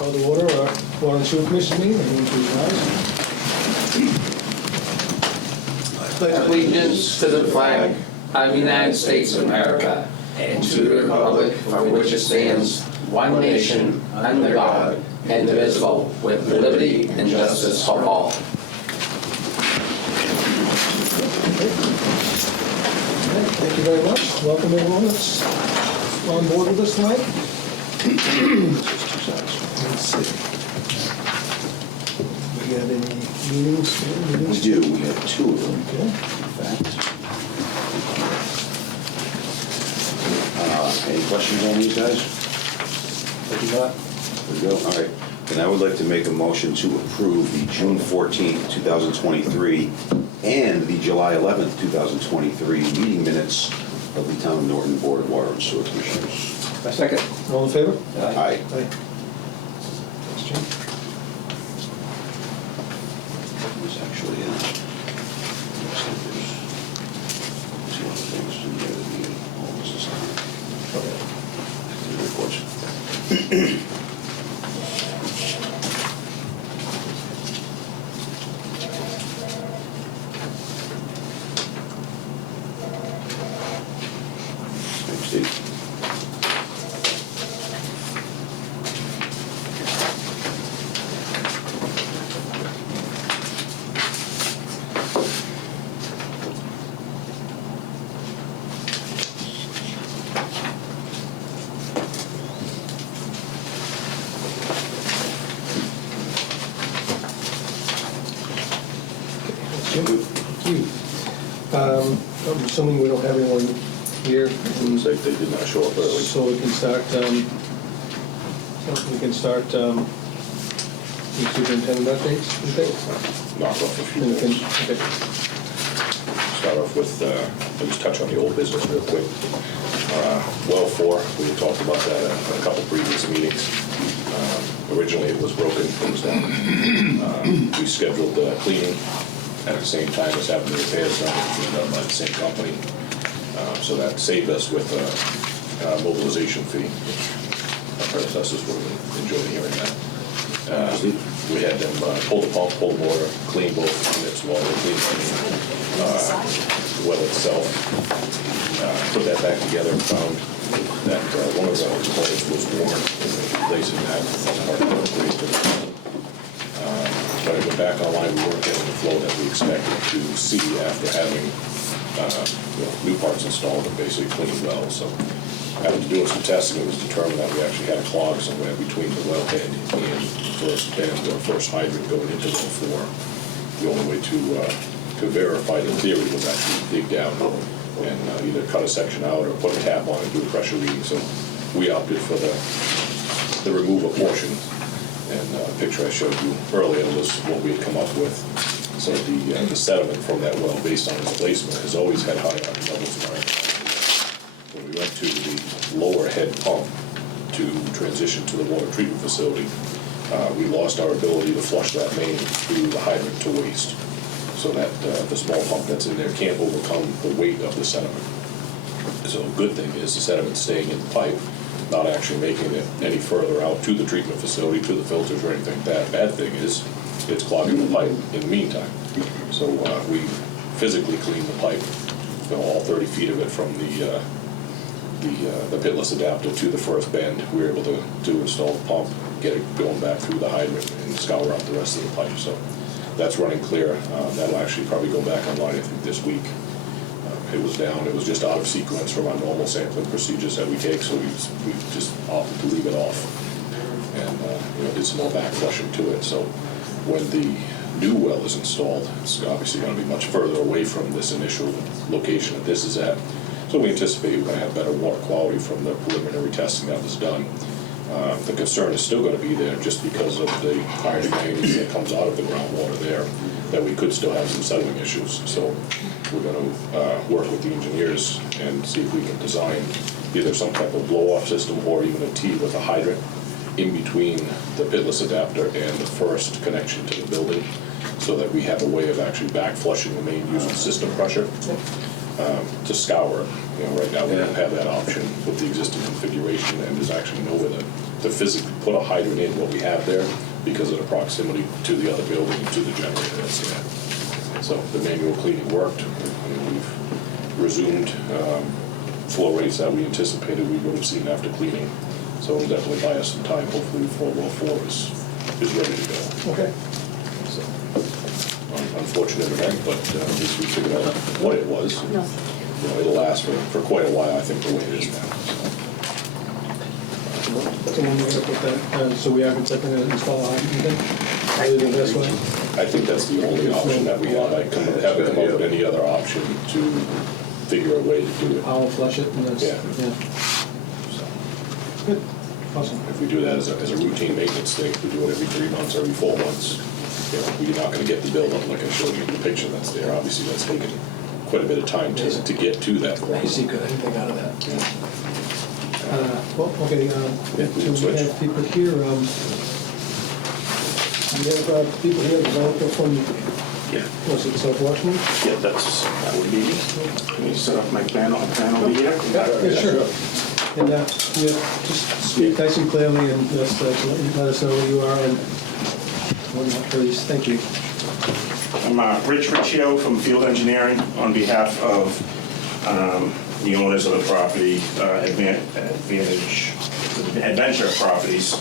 Call to order our Water and Sewer Commission meeting. I'm going to rise. Allegiance to the flag of the United States of America and to the republic for which it stands, one nation, under God, indivisible, with liberty and justice for all. Thank you very much. Welcome everyone that's on board with us tonight. Let's see. We have any meetings? We do. We have two of them, Okay. in fact. Any questions on these guys? I do not. There we go. All right. And I would like to make a motion to approve the June 14th, 2023 and the July 11th, 2023 meeting minutes of the Town of Norton Board of Water and Sewer Commissioners. A second. All in favor? Aye. Aye. Thanks, Jim. There's actually looks like there's two other things in there that need all this is the reports. Thanks, Steve. Jim, thank you. I'm assuming we don't have anyone here, Seems like they did not show up early. so we can start, the superintendent updates, you think? Knock off a few And we can- things. okay. Start off with, I'll just touch on the old business real quick. Well 4, we had talked about that at a couple previous meetings. Originally it was broken, it was down. We scheduled cleaning at the same time as having the repairs done, being done by the same company. So that saved us with a mobilization fee, which our predecessors would have enjoyed hearing that. We had them pull the pump, pull the motor, clean both units while they cleaned the well itself. Put that back together and found that one of the components was worn and replacing that part of the upgrade. But it went back online, we weren't getting the flow that we expected to see after having new parts installed and basically clean well. So after doing some testing, it was determined that we actually had a clog somewhere between the wellhead and the first bend or first hydrant going into well 4. The only way to verify the theory was actually dig down and either cut a section out or put a tap on and do a pressure reading. So we opted for the removal portion. And the picture I showed you earlier was what we had come up with. So the sediment from that well, based on its placement, has always had high levels of iron. When we went to the lower head pump to transition to the water treatment facility, we lost our ability to flush that main through the hydrant to waste. So that the small pump that's in there can't overcome the weight of the sediment. So the good thing is the sediment staying in the pipe, not actually making it any further out to the treatment facility, to the filters or anything like that. Bad thing is it's clogging the pipe in the meantime. So we physically cleaned the pipe, all 30 feet of it from the pitless adapter to the first bend. We were able to install the pump, get it going back through the hydrant and scour out the rest of the pipe. So that's running clear. That'll actually probably go back online, I think, this week. It was down, it was just out of sequence from our normal sampling procedures that we take, so we just opted to leave it off. And did some more back flushing to it. So when the new well is installed, it's obviously going to be much further away from this initial location that this is at. So we anticipate we're going to have better water quality from the preliminary testing that was done. The concern is still going to be there just because of the iron manganese that comes out of the groundwater there, that we could still have some settling issues. So we're going to work with the engineers and see if we can design either some type of blow-off system or even a T with a hydrant in between the pitless adapter and the first connection to the building, so that we have a way of actually back flushing the main using system pressure to scour it. Right now we don't have that option with the existing configuration, and there's actually no way to to physically put a hydrant in what we have there because of the proximity to the other building and to the generator that's there. So the manual cleaning worked. We've resumed flow rates that we anticipated we would have seen after cleaning. So it'll definitely buy us some time. Hopefully, flow well 4 is ready to go. Okay. So, unfortunate event, but at least we figured out what it was. No. You know, it'll last for quite a while, I think, the way it is now. So when we're gonna put that, so we are considering to install a hydrant then? Other than this way? I think that's the only option that we have. I haven't come up with any other option to figure a way to do it. I'll flush it and that's, Yeah. So, good, awesome. If we do that as a routine maintenance thing, if we do it every 3 months, every 4 months, you know, we're not gonna get the buildup like I showed you in the picture that's there. Obviously, that's taken quite a bit of time to get to that point. You see good, anything out of that? Well, okay, Yeah, we can so we switch. have people here, we have people here, developer from, Yeah, what's it, South Washington? yeah, that would be me. Let me set up my plan over here. Yeah, sure. And, yeah, just speak nice and clearly and just let us know who you are and whatnot, please. Thank you. I'm Rich Riccio from Field Engineering on behalf of the owners of the property, Adventure Properties.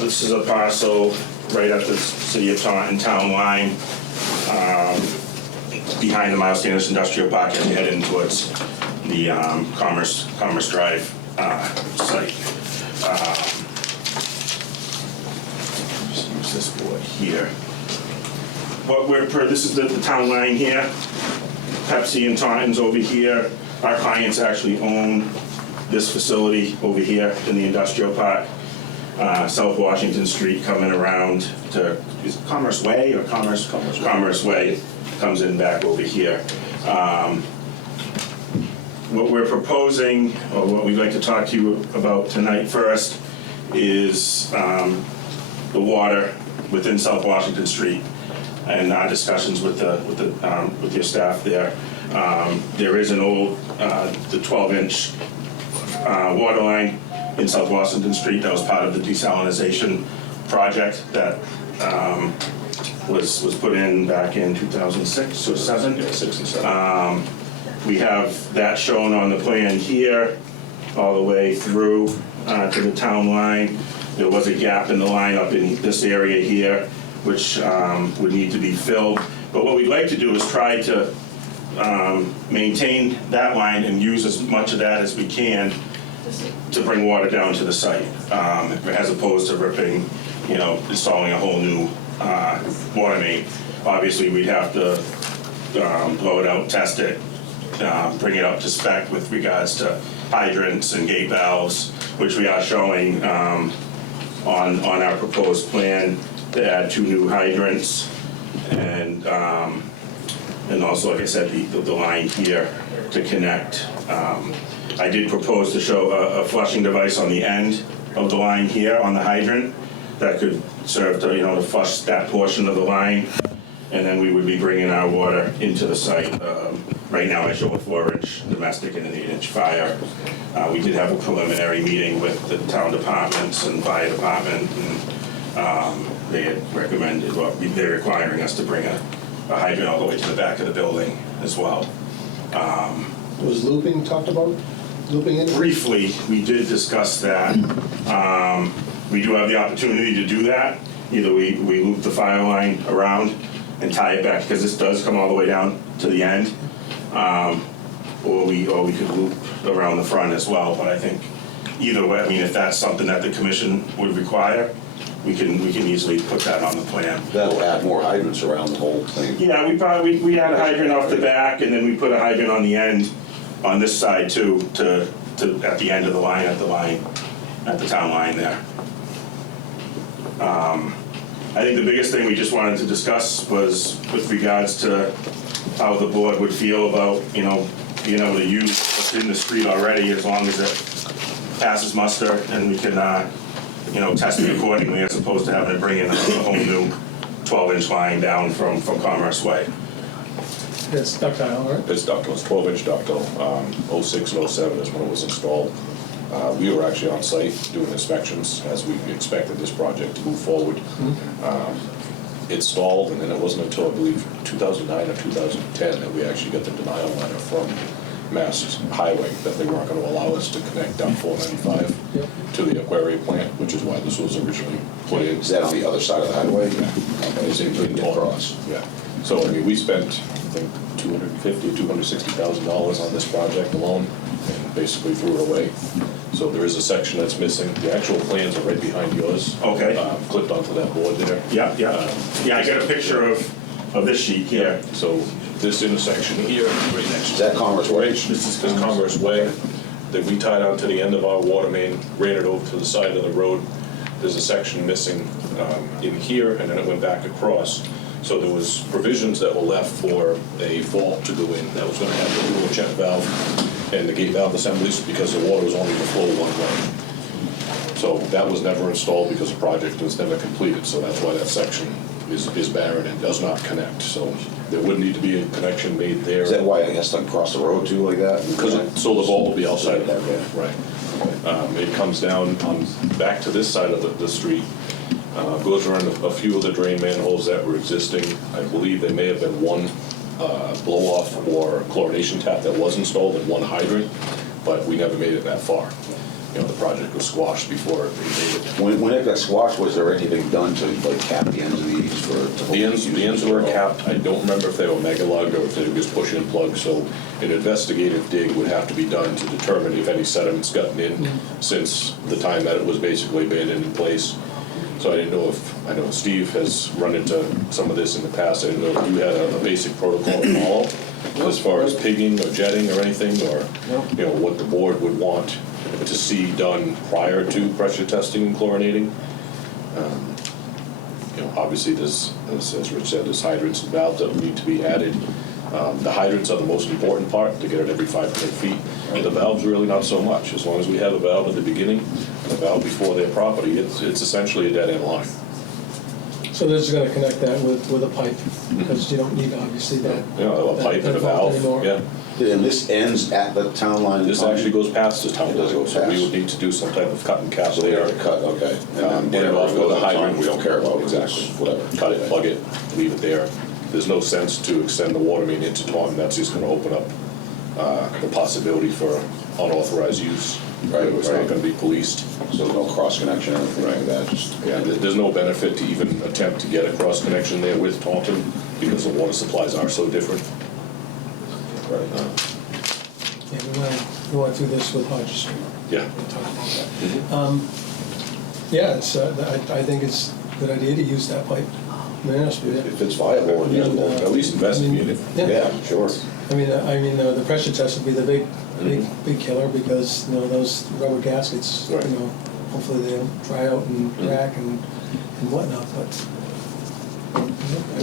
This is a parcel right at the City of Taunton town line, behind the Miles Standish Industrial Park as you head in towards the Commerce Drive site. Just use this board here. This is the town line here. Pepsi and Taunton's over here. Our clients actually own this facility over here in the industrial park. South Washington Street coming around to, is it Commerce Way or Commerce Way comes in back over here. What we're proposing, or what we'd like to talk to you about tonight first, is the water within South Washington Street and our discussions with your staff there. There is an old, the 12-inch water line in South Washington Street that was part of the desalinization project that was put in back in 2006 or 7? Yeah, 6 and 7. We have that shown on the plan here, all the way through to the town line. There was a gap in the line up in this area here, which would need to be filled. But what we'd like to do is try to maintain that line and use as much of that as we can to bring water down to the site, as opposed to ripping, installing a whole new water main. Obviously, we'd have to blow it out, test it, bring it up to spec with regards to hydrants and gate valves, which we are showing on our proposed plan to add 2 new hydrants and also, like I said, the line here to connect. I did propose to show a flushing device on the end of the line here on the hydrant that could serve to flush that portion of the line, and then we would be bringing our water into the site. Right now I show a 4-inch domestic and an 8-inch fire. We did have a preliminary meeting with the town departments and fire department, and they had recommended, well, they're requiring us to bring a hydrant all the way to the back of the building as well. Was looping talked about? Looping in? Briefly, we did discuss that. We do have the opportunity to do that. Either we loop the fire line around and tie it back, because this does come all the way down to the end, or we could loop around the front as well. But I think either way, if that's something that the commission would require, we can easily put that on the plan. That'll add more hydrants around the whole thing. Yeah, we had a hydrant off the back, and then we put a hydrant on the end, on this side too, to at the end of the line, at the town line there. I think the biggest thing we just wanted to discuss was with regards to how the board would feel about, being able to use what's in the street already, as long as it passes muster and we can, test it accordingly, as opposed to having to bring in a whole new 12-inch line down from Commerce Way. It's ductile, right? It's ductile, it's 12-inch ductile. 06 and 07 is when it was installed. We were actually on site doing inspections as we expected this project to move forward. It stalled, and then it wasn't until, I believe, 2009 or 2010 that we actually got the denial letter from Mass Highway that they weren't going to allow us to connect down 495 to the Aquaria plant, which is why this was originally put in. Is that on the other side of the highway? It's in across. Yeah. So, I mean, we spent, I think, $250,000, $260,000 on this project alone, and basically threw it away. So there is a section that's missing. The actual plans are right behind yours. Okay. Clipped onto that board there. Yeah, yeah. Yeah, I got a picture of this sheet here. So this intersection here, right next Is that Commerce Way? This is Commerce Way, that we tied onto the end of our water main, ran it over to the side of the road. There's a section missing in here, and then it went back across. So there was provisions that were left for a vault to go in that was going to have the dual check valve and the gate valve assemblies because the water was only going to flow one way. So that was never installed because the project was never completed. So that's why that section is barren and does not connect. So there would need to be a connection made there. Is that why it has to cross the road too like that? So the vault will be outside of that, Okay. right. It comes down on, back to this side of the street, goes around a few of the drain manholes that were existing. I believe there may have been one blow-off or chlorination tap that was installed and one hydrant, but we never made it that far. You know, the project was squashed before they made it. When it got squashed, was there anything done to like cap the ends of these for? The ends were capped. I don't remember if they were mega-lugged or if they were just push-in plug, so an investigative dig would have to be done to determine if any sediment's gotten in since the time that it was basically abandoned in place. So I didn't know if, I know Steve has run into some of this in the past. I didn't know if you had a basic protocol to follow as far as pigging or jetting or anything, or, you know, what the board would want to see done prior to pressure testing and chlorinating. You know, obviously there's, as Rich said, there's hydrants and valves that need to be added. The hydrants are the most important part to get it every 500 feet. The valves really not so much. As long as we have a valve at the beginning and a valve before their property, it's essentially a dead end line. So they're just gonna connect that with a pipe, because you don't need obviously that. You know, a pipe that and a valve, anymore. yeah. And this ends at the town line? This actually goes past the town It does go line, so we past. would need to do some type of cut and cap So they there. are cut, okay. And then Get it off whatever with a goes on the hydrant. line, we don't care about. Exactly. Whatever. Cut it, plug it, leave it there. There's no sense to extend the water main into Taunton. That's just gonna open up the possibility for unauthorized use. Right, It's not right. gonna be policed. So no cross connection or anything like that, just. Yeah, there's no benefit to even attempt to get a cross connection there with Taunton because the water supplies are so different. Right. Yeah, we went through this with Hodge Street. Yeah. We talked about that. Yeah, it's, I think it's a good idea to use that pipe, to be honest with you. If it's viable and usable. At least investigate it. Yeah, sure. I mean, the pressure test would be the big killer, because, you know, those rubber gaskets, you Right. know, hopefully they don't dry out and crack and whatnot, but. And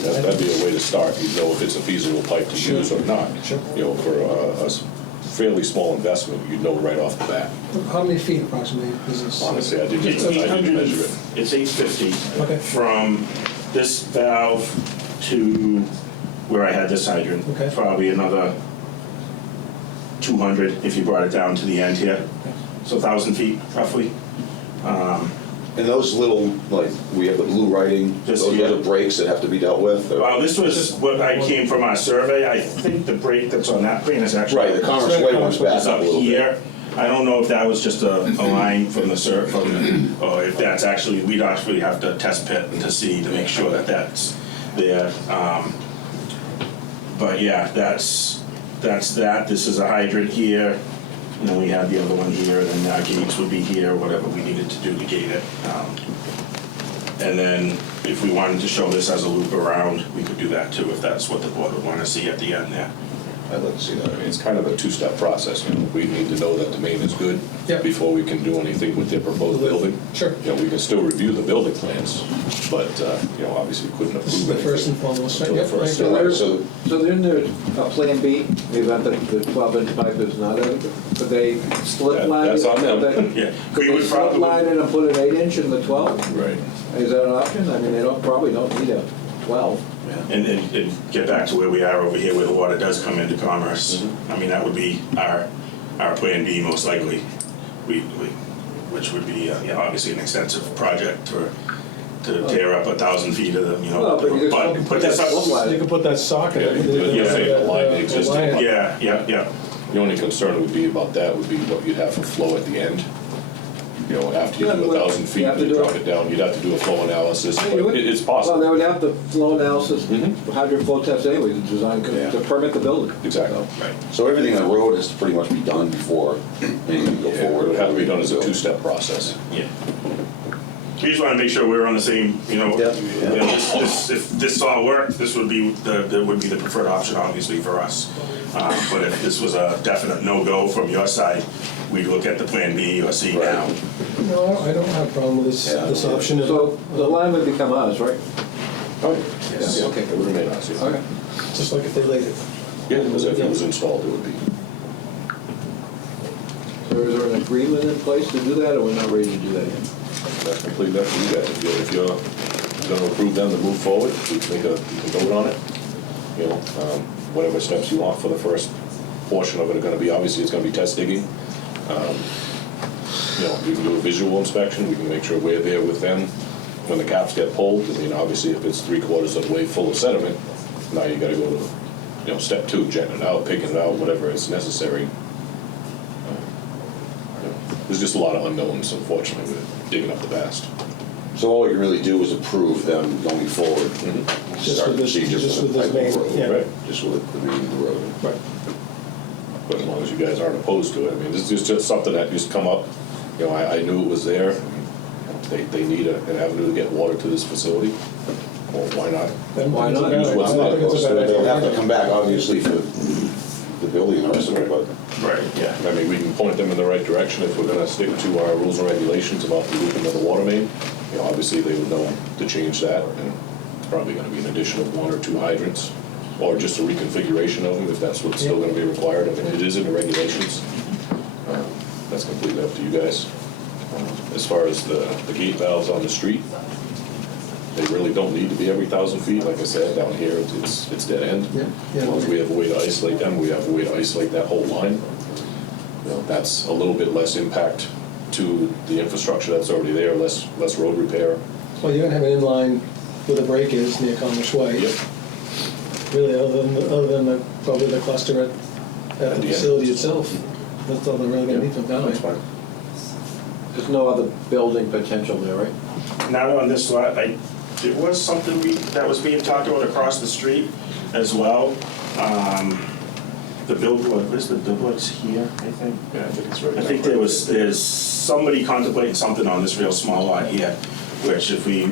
that'd be a way to start. You'd know if it's a feasible pipe to Sure. use or not. Sure. You know, for a fairly small investment, you'd know right off the bat. How many feet approximately is this? Honestly, I didn't It's measure it. It's 850. Okay. From this valve to where I had this hydrant. Okay. Probably another 200 if you brought it down to the end here. So 1,000 feet roughly. And those little, like, we have the blue writing, Just, those yeah. are breaks that have to be dealt with? or- Well, this was what I came from our survey. I think the break that's on that plan is actually. Right, the Commerce Way one's back Is up up a little bit. here. I don't know if that was just a line from the, or if that's actually, we'd actually have to test pit and to see, to make sure that that's there. But yeah, that's that. This is a hydrant here, and then we have the other one here, and then our gates would be here, whatever we needed to do to gate it. And then if we wanted to show this as a loop around, we could do that too, if that's what the board would want to see at the end there. I'd like to see that. I mean, it's kind of a two-step process. You know, we need to know that the main is good Yeah. before we can do anything with their proposed building. Sure. You know, we can still review the building plans, but, you know, obviously couldn't approve This is the anything first and foremost, right? until the Yep, first right. step. Right, so So then there's a plan B, the event that the 12-inch pipe is not adequate? Could they slip line it? That's on them. Could they- Yeah, Could we they would slip probably. line it and put an 8-inch in the 12? Right. Is that an option? I mean, they probably don't need a 12. And get back to where we are over here, where the water does come into Commerce. I mean, that would be our plan B most likely. which would be, obviously an extensive project to tear up 1,000 feet of the, Well, but you can but this, You could put that socket. Yeah, you could put- say the line, the the existing line. line. yeah. The only concern would be about that would be what you'd have for flow at the end. You know, after you Yeah, do well, 1,000 feet, you have to you do drop it. it down, you'd have to do a flow analysis, You would- but it's Well, possible. they would have the flow analysis, Mhm. hydrant flow test anyway, to design, Yeah. to permit the building. Exactly. Right. So everything on the road has to pretty much be done before anything can go Yeah, forward. it would have to be done as a two-step process. Yeah. We just want to make sure we're on the same, Yeah. if this all worked, this would be the preferred option, obviously, for us. But if this was a definite no-go from your side, we'd look at the Plan B or C now. No, I don't have a problem with this, Yeah. this option. So the line would become ours, right? Oh, Yes. okay, it would remain us, yeah. Okay. Just like if they laid it. Yeah, because if it was installed, it would be. So is there an agreement in place to do that, or we're not ready to do that yet? That's completely up to you guys. If you're gonna approve them to move forward, we can vote on it. You know, whatever steps you want for the first portion of it are gonna be, obviously, it's gonna be test digging. You know, we can do a visual inspection, we can make sure we're there with them when the caps get pulled. I mean, obviously, if it's 3/4 of the way full of sediment, now you gotta go to, you know, step 2, jetting it out, picking it out, whatever is necessary. You know, There's just a lot of unknowns, unfortunately, with digging up the past. So all we can really do is approve them going forward. Just Start with this- procedure just for with the this type main- of road. yeah. Right. Just with the main of the road. Right. But as long as you guys aren't opposed to it, I mean, this is just something that just come up. You know, I knew it was there. They need an avenue to get water to this facility. Well, why not? Then Why it's a not? bad- Use what's I don't think it's a bad They'll idea. have to come back, obviously, for the building and the rest of it, but Right, yeah. I mean, we can point them in the right direction if we're gonna stick to our rules and regulations about the looping of the water main. You know, obviously, they would know to change that, and it's probably gonna be an addition of 1 or 2 hydrants, or just a reconfiguration of them, if that's what's still gonna be required. I mean, it is in the regulations. That's completely up to you guys. As far as the gate valves on the street, they really don't need to be every 1,000 feet. Like I said, down here, it's dead end. Yeah, yeah. As long as we have a way to isolate them, we have a way to isolate that whole line. You know, that's a little bit less impact to the infrastructure that's already there, less road repair. Well, you're gonna have an inline where the break is near Commerce Way. Yep. Really, other than probably the cluster at At the the facility end. itself. That's all they're really gonna need from down That's there. fine. There's no other building potential there, right? Not on this lot, there was something that was being talked about across the street as well. The billboard, where's the billboards here, I think? Yeah, I think it's right. I think there's somebody contemplating something on this real small lot here, which if we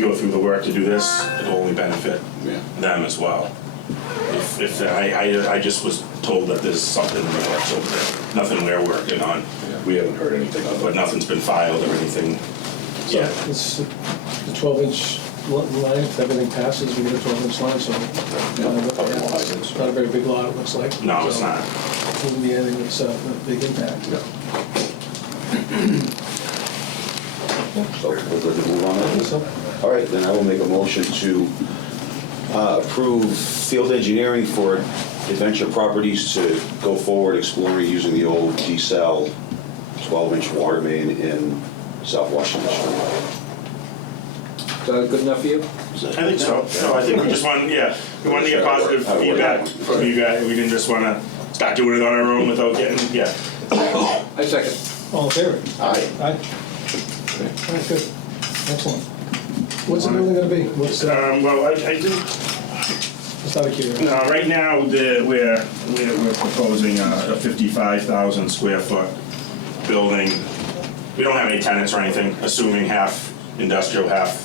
go through the work to do this, it'll only benefit Yeah. them as well. I just was told that there's something in the works over there, nothing we're working on, Yeah, we haven't heard anything of but it. nothing's been filed or anything So yet. it's the 12-inch line, if everything passes, we get a 12-inch line, so. Couple of hydrants. It's not a very big lot, it looks like. No, it's So not. it wouldn't be anything that's a big impact. so we're good to move on I think that? so. All right, then I will make a motion to approve field engineering for Adventure Properties to go forward exploring using the old D-cell 12-inch water main in South Washington Street. Is that good enough for you? I think so. No, I think we just want, we want to get positive feedback from you guys. We didn't just want to start doing it on our own without getting, I second. All in favor? Aye. Aye. All right, good. Excellent. What's the building gonna be? What's, Well, I did, just out of curiosity? no, right now, we're proposing a 55,000 square foot building. We don't have any tenants or anything, assuming half industrial, half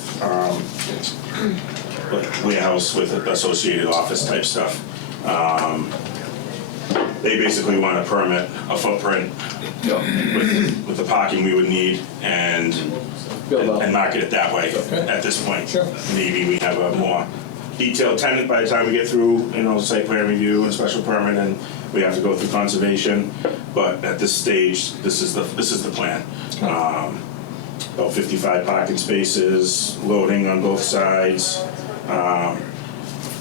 like warehouse with associated office type stuff. They basically want to permit a footprint with the parking we would need and Build up. market it that way Okay. at this point. Sure. Maybe we have a more detailed tenant by the time we get through, site plan review and special permit, and we have to go through conservation. But at this stage, this is the plan. About 55 parking spaces, loading on both sides.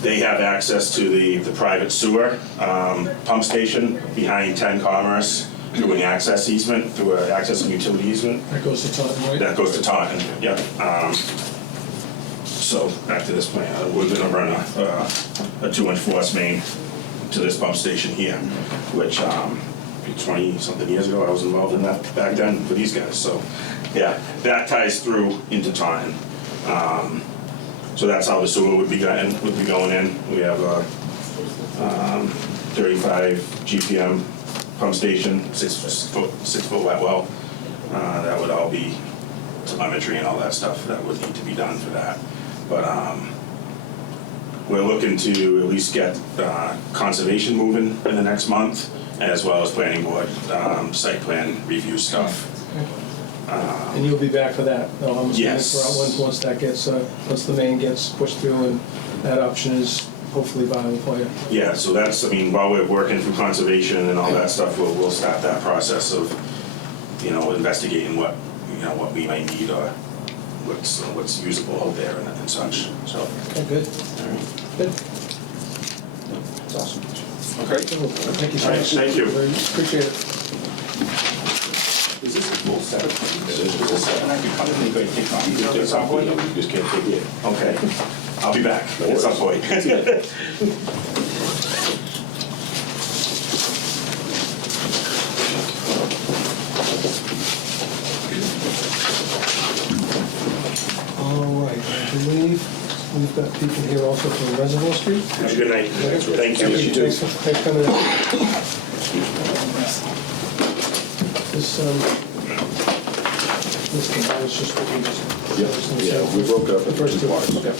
They have access to the private sewer pump station behind 10 Commerce. through an access easement, through an access and utility easement. That goes to Taunton, right? That goes to Taunton, yeah. So back to this plan, we're gonna run a 2-inch force main to this pump station here, which 20-something years ago, I was involved in that back then for these guys. So yeah, that ties through into Taunton. So that's how the sewer would be going in. We have a 35 GPM pump station, 6-foot wet well. That would all be telemetry and all that stuff that would need to be done for that. But we're looking to at least get conservation moving in the next month, as well as planning board site plan review stuff. And you'll be back for that? No, I'm assuming Yes. once that gets, once the main gets pushed through and that option is hopefully viable for you. Yeah, so that's, I mean, while we're working through conservation and all that stuff, we'll start that process of, investigating what we might need or what's usable out there and such, so. Okay, good. Good. That's awesome. Okay. Thank you so All right, much. thank you. Very much. Appreciate it. Is this a full set? And I can come in and go take copies at some point, you just can't take it. Okay, I'll be back at some point. All right, I believe we've got people here also from Reservoir Street. Have a good night. Thank you. Thanks for coming in. This thing was just what we just. Yeah, we broke it up The into first two two. parts. Okay.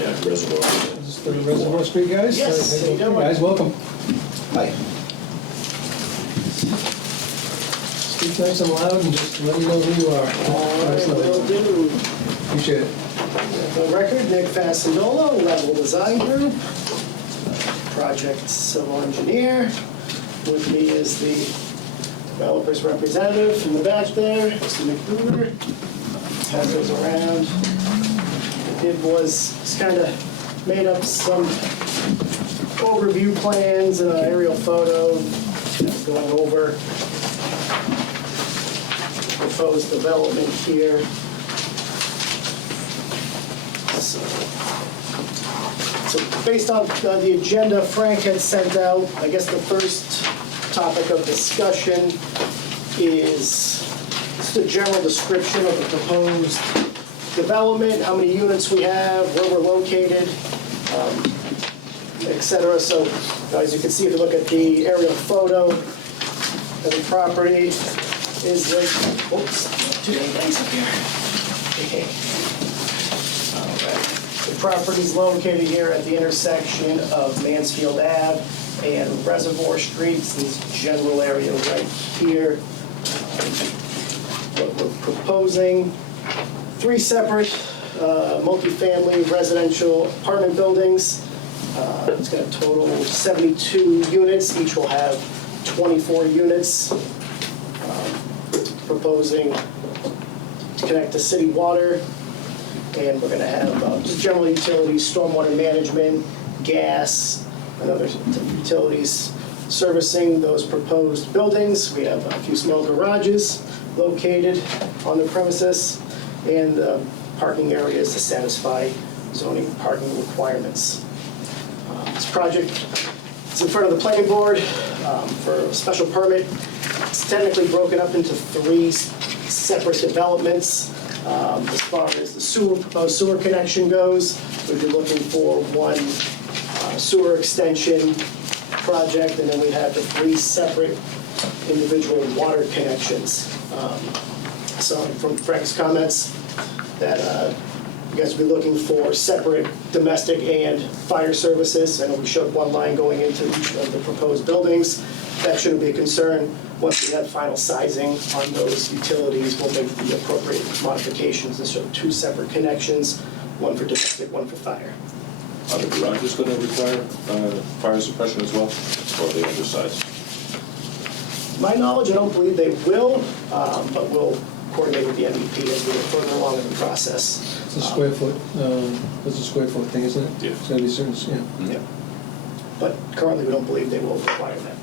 Yeah, reservoir. This is the Reservoir Street guys? Yes, Hey, how you doing? Guys, welcome. Hi. Speak nice and loud and just let me know who you are. All Let us right, know. will do. Appreciate it. For the record, Nick Fasandola, Level Design Group, project civil engineer. With me is the developer's representative in the back there, Mr. McDougar. Pass those around. What I did was just kind of made up some overview plans and an aerial photo going over proposed development here. So based on the agenda Frank had sent out, I guess the first topic of discussion is just a general description of the proposed development, how many units we have, where we're located, et cetera. So as you can see, if you look at the aerial photo of the property is like, oops, too many things up here. All right. The property's located here at the intersection of Mansfield Ave and Reservoir Streets, this general area right here. What we're proposing, 3 separate multifamily residential apartment buildings. It's going to total 72 units. Each will have 24 units. Proposing to connect to city water. And we're going to have just general utilities, stormwater management, gas, and other utilities servicing those proposed buildings. We have a few small garages located on the premises and parking areas to satisfy zoning parking requirements. This project is in front of the planning board for a special permit. It's technically broken up into 3 separate developments. As far as the proposed sewer connection goes, we'd be looking for 1 sewer extension project, and then we have the 3 separate individual water connections. So from Frank's comments, that you guys will be looking for separate domestic and fire services. I know we showed 1 line going into each of the proposed buildings. That shouldn't be a concern. Once we have final sizing on those utilities, we'll make the appropriate modifications and show 2 separate connections, 1 for domestic, 1 for fire. Are the garages going to require fire suppression as well, or are they undersized? My knowledge, I don't believe they will, but we'll coordinate with the MVP as we get further along in the process. It's a square foot, it's a square foot thing, isn't it? Yeah. It's gonna be certain, yeah. Yeah. But currently, we don't believe they will require that.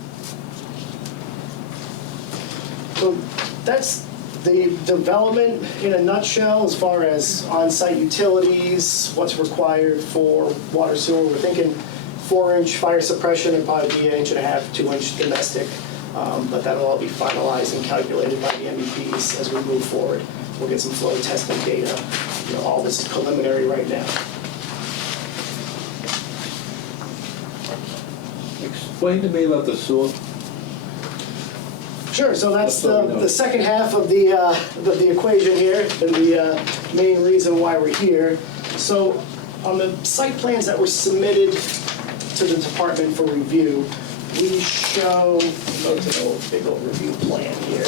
So that's the development in a nutshell as far as on-site utilities, what's required for water sewer. We're thinking 4-inch fire suppression and probably be 1.5 inch, 2-inch domestic. But that'll all be finalized and calculated by the MEPs as we move forward. We'll get some flow testing data. You know, all this is preliminary right now. Explain to me about the sewer. Sure, so that's That's what we know. the second half of the equation here, and the main reason why we're here. So on the site plans that were submitted to the department for review, we show, go to the old, big old review plan here.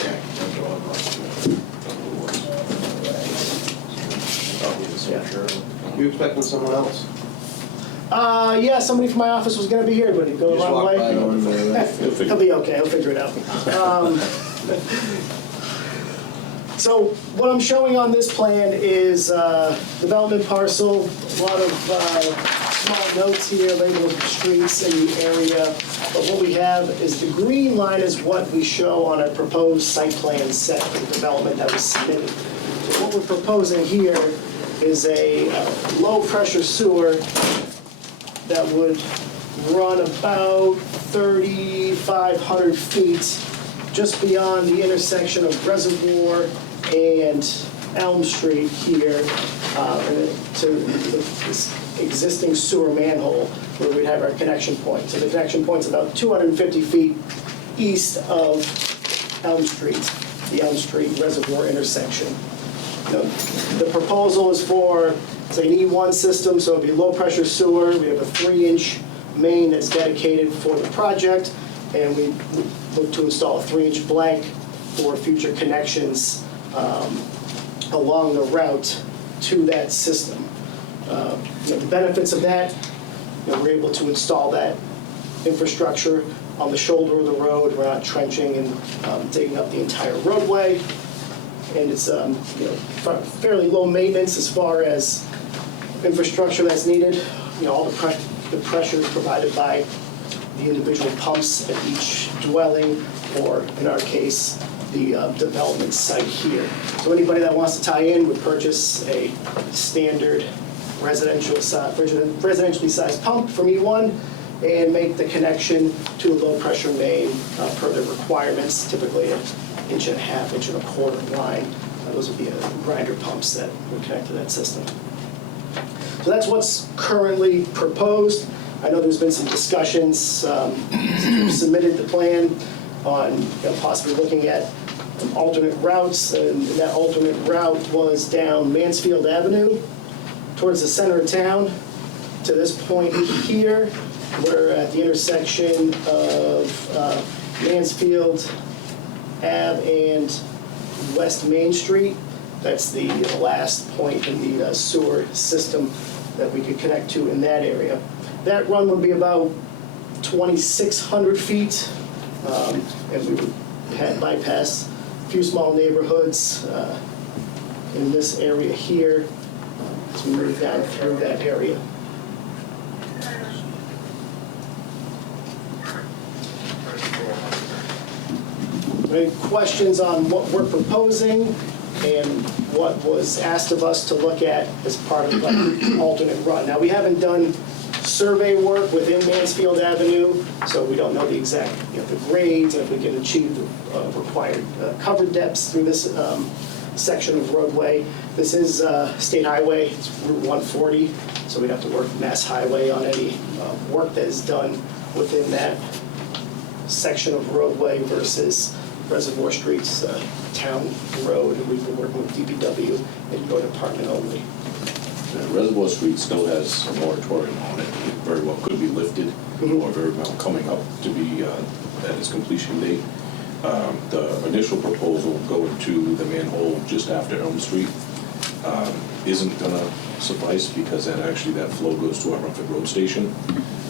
You expecting someone else? Yeah, somebody from my office was gonna be here, but he'd go the Just wrong walk way. by on the He'll be okay, he'll figure it out. So what I'm showing on this plan is development parcel, a lot of small notes here labeled streets in the area. But what we have is the green line is what we show on a proposed site plan set for development that was submitted. So what we're proposing here is a low-pressure sewer that would run about 3,500 feet just beyond the intersection of Reservoir and Elm Street here to this existing sewer manhole where we'd have our connection point. So the connection point's about 250 feet east of Elm Street, the Elm Street Reservoir intersection. The proposal is for, it's like an E1 system, so it'd be low-pressure sewer. We have a 3-inch main that's dedicated for the project, and we look to install a 3-inch blank for future connections along the route to that system. The benefits of that, we're able to install that infrastructure on the shoulder of the road. We're not trenching and digging up the entire roadway. And it's fairly low maintenance as far as infrastructure that's needed. All the pressure is provided by the individual pumps at each dwelling, or in our case, the development site here. So anybody that wants to tie in would purchase a standard residentially sized pump from E1 and make the connection to a low pressure main per the requirements, typically 1.5 inch, 1.25 inch line. Those would be grinder pumps that would connect to that system. So that's what's currently proposed. I know there's been some discussions since we submitted the plan on possibly looking at alternate routes, and that alternate route was down Mansfield Avenue towards the center of town to this point here. We're at the intersection of Mansfield Ave and West Main Street. That's the last point in the sewer system that we could connect to in that area. That run would be about 2,600 feet, and we would bypass a few small neighborhoods in this area here as we move down through that area. Any questions on what we're proposing and what was asked of us to look at as part of the alternate run? Now, we haven't done survey work within Mansfield Avenue, so we don't know the exact the grades, and if we can achieve the required cover depths through this section of roadway. This is state highway, it's Route 140, so we'd have to work Mass Highway on any work that is done within that section of roadway versus Reservoir Street's town road, and we've been working with DPW and your department only. Reservoir Street still has a moratorium on it. It very well could be lifted, or very well coming up to be at its completion date. The initial proposal going to the manhole just after Elm Street isn't gonna suffice, because that flow goes to our Rumford Road Station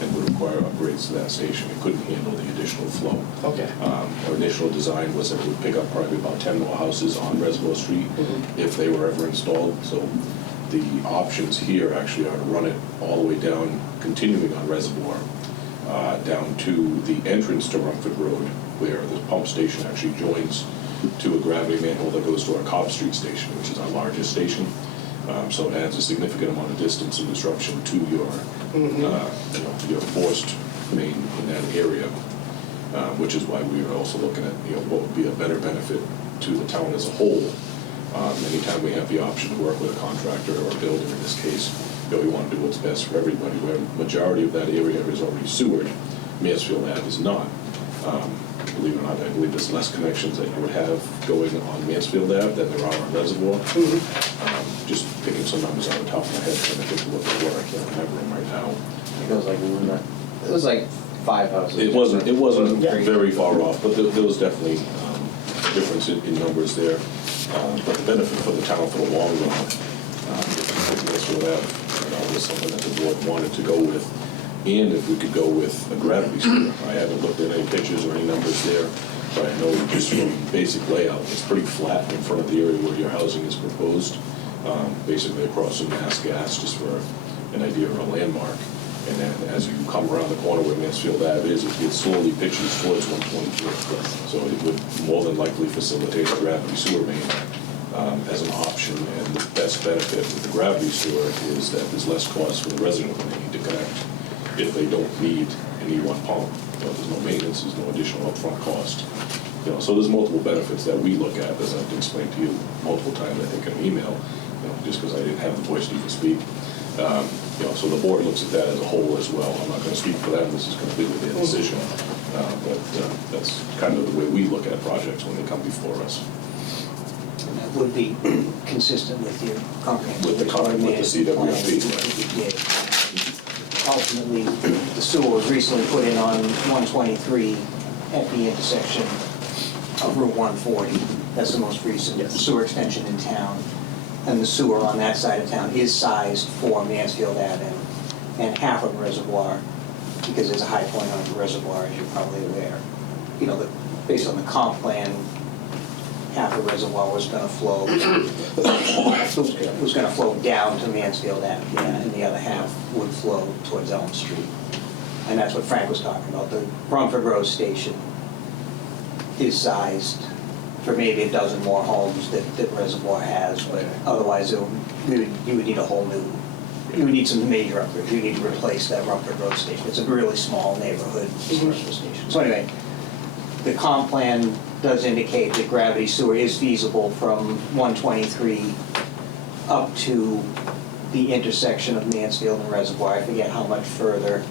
and would require upgrades to that station. It couldn't handle the additional flow. Okay. Our initial design was that it would pick up probably about 10 more houses on Reservoir Street if they were ever installed. So the options here actually are to run it all the way down, continuing on Reservoir, down to the entrance to Rumford Road, where the pump station actually joins to a gravity manhole that goes to our Cobb Street station, which is our largest station. So it adds a significant amount of distance and disruption to your, your forced main in that area, which is why we are also looking at, what would be a better benefit to the town as a whole. Anytime we have the option to work with a contractor or a builder in this case, we want to do what's best for everybody. Where the majority of that area is already sewered, Mansfield Ave is not. Believe it or not, I believe there's less connections that you would have going on Mansfield Ave than there are on Reservoir. Just picking some numbers out of the top of my head, trying to think of what they were. I can't remember them right now. It was like 5 houses. It wasn't Yeah. very far off, but there was definitely a difference in numbers there. But the benefit for the town for the long run, if Mansfield Ave, was something that the board wanted to go with, and if we could go with a gravity sewer. I haven't looked at any pictures or any numbers there, but I know just from basic layout, it's pretty flat in front of the area where your housing is proposed, basically across from Mass Gas, just for an idea of a landmark. And then as you come around the corner where Mansfield Ave is, it slowly pitches towards 123. So it would more than likely facilitate a gravity sewer main as an option. And the best benefit with the gravity sewer is that there's less cost for the resident when they need to connect if they don't need an E1 pump. There's no maintenance, there's no additional upfront cost. So there's multiple benefits that we look at, as I've explained to you multiple times, I think, in an email, just because I didn't have the voice to even speak. So the board looks at that as a whole as well. I'm not going to speak for them, this is completely their decision. But that's kind of the way we look at projects when they come before us. And that would be consistent with your comprehensive. With the CWP, plan. Ultimately, the sewer was recently put in on 123 at the intersection of Route 140. That's the most recent sewer extension in town. And the sewer on that side of town is sized for Mansfield Avenue and half of Reservoir, because there's a high point on the Reservoir, as you're probably aware. Based on the comp plan, half of Reservoir was going to flow, down to Mansfield Avenue, and the other half would flow towards Elm Street. And that's what Frank was talking about. The Rumford Road Station is sized for maybe a dozen more homes that Reservoir has, but otherwise you would need a whole new, you would need some major upgrades. You need to replace that Rumford Road Station. It's a really small neighborhood commercial station. So anyway, the comp plan does indicate that gravity sewer is feasible from 123 up to the intersection of Mansfield and Reservoir. I forget how much further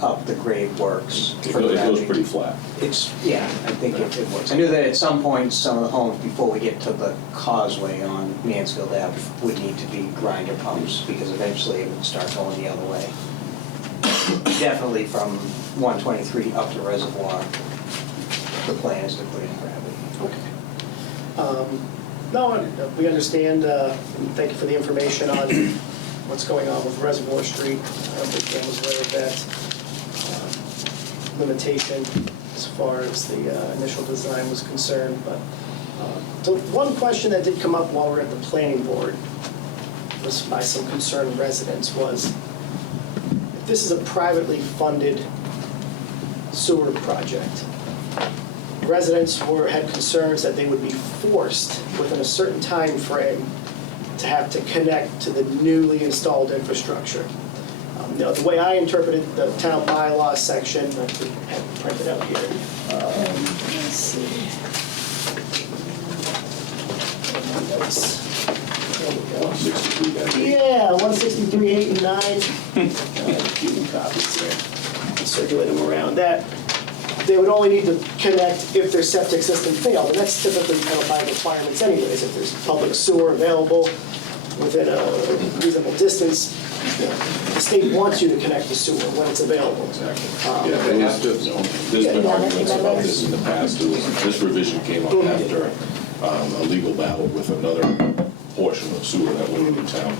up the grade works. It goes pretty flat. I think it works. I knew that at some point, some of the homes, before we get to the causeway on Mansfield Ave, would need to be grinder pumps, because eventually it would start going the other way. Definitely from 123 up to Reservoir, the plan is to put in gravity. Okay. No, we understand, and thank you for the information on what's going on with Reservoir Street. I don't think Ken was aware of that limitation as far as the initial design was concerned. But so one question that did come up while we were at the planning board was by some concerned residents was, if this is a privately funded sewer project, residents had concerns that they would be forced within a certain time frame to have to connect to the newly installed infrastructure. The way I interpreted the town bylaw section, I have it printed out here. Let's see. There we go. 63 Yeah, 163, 8, and 9. I have a few copies here. I'll circulate them around. That they would only need to connect if their septic system failed, and that's typically by requirements anyways. If there's public sewer available within a reasonable distance, the state wants you to connect the sewer when it's available. Exactly. They have to. There's been arguments about this in the past. This revision came up after a legal battle with another portion of sewer that went into town.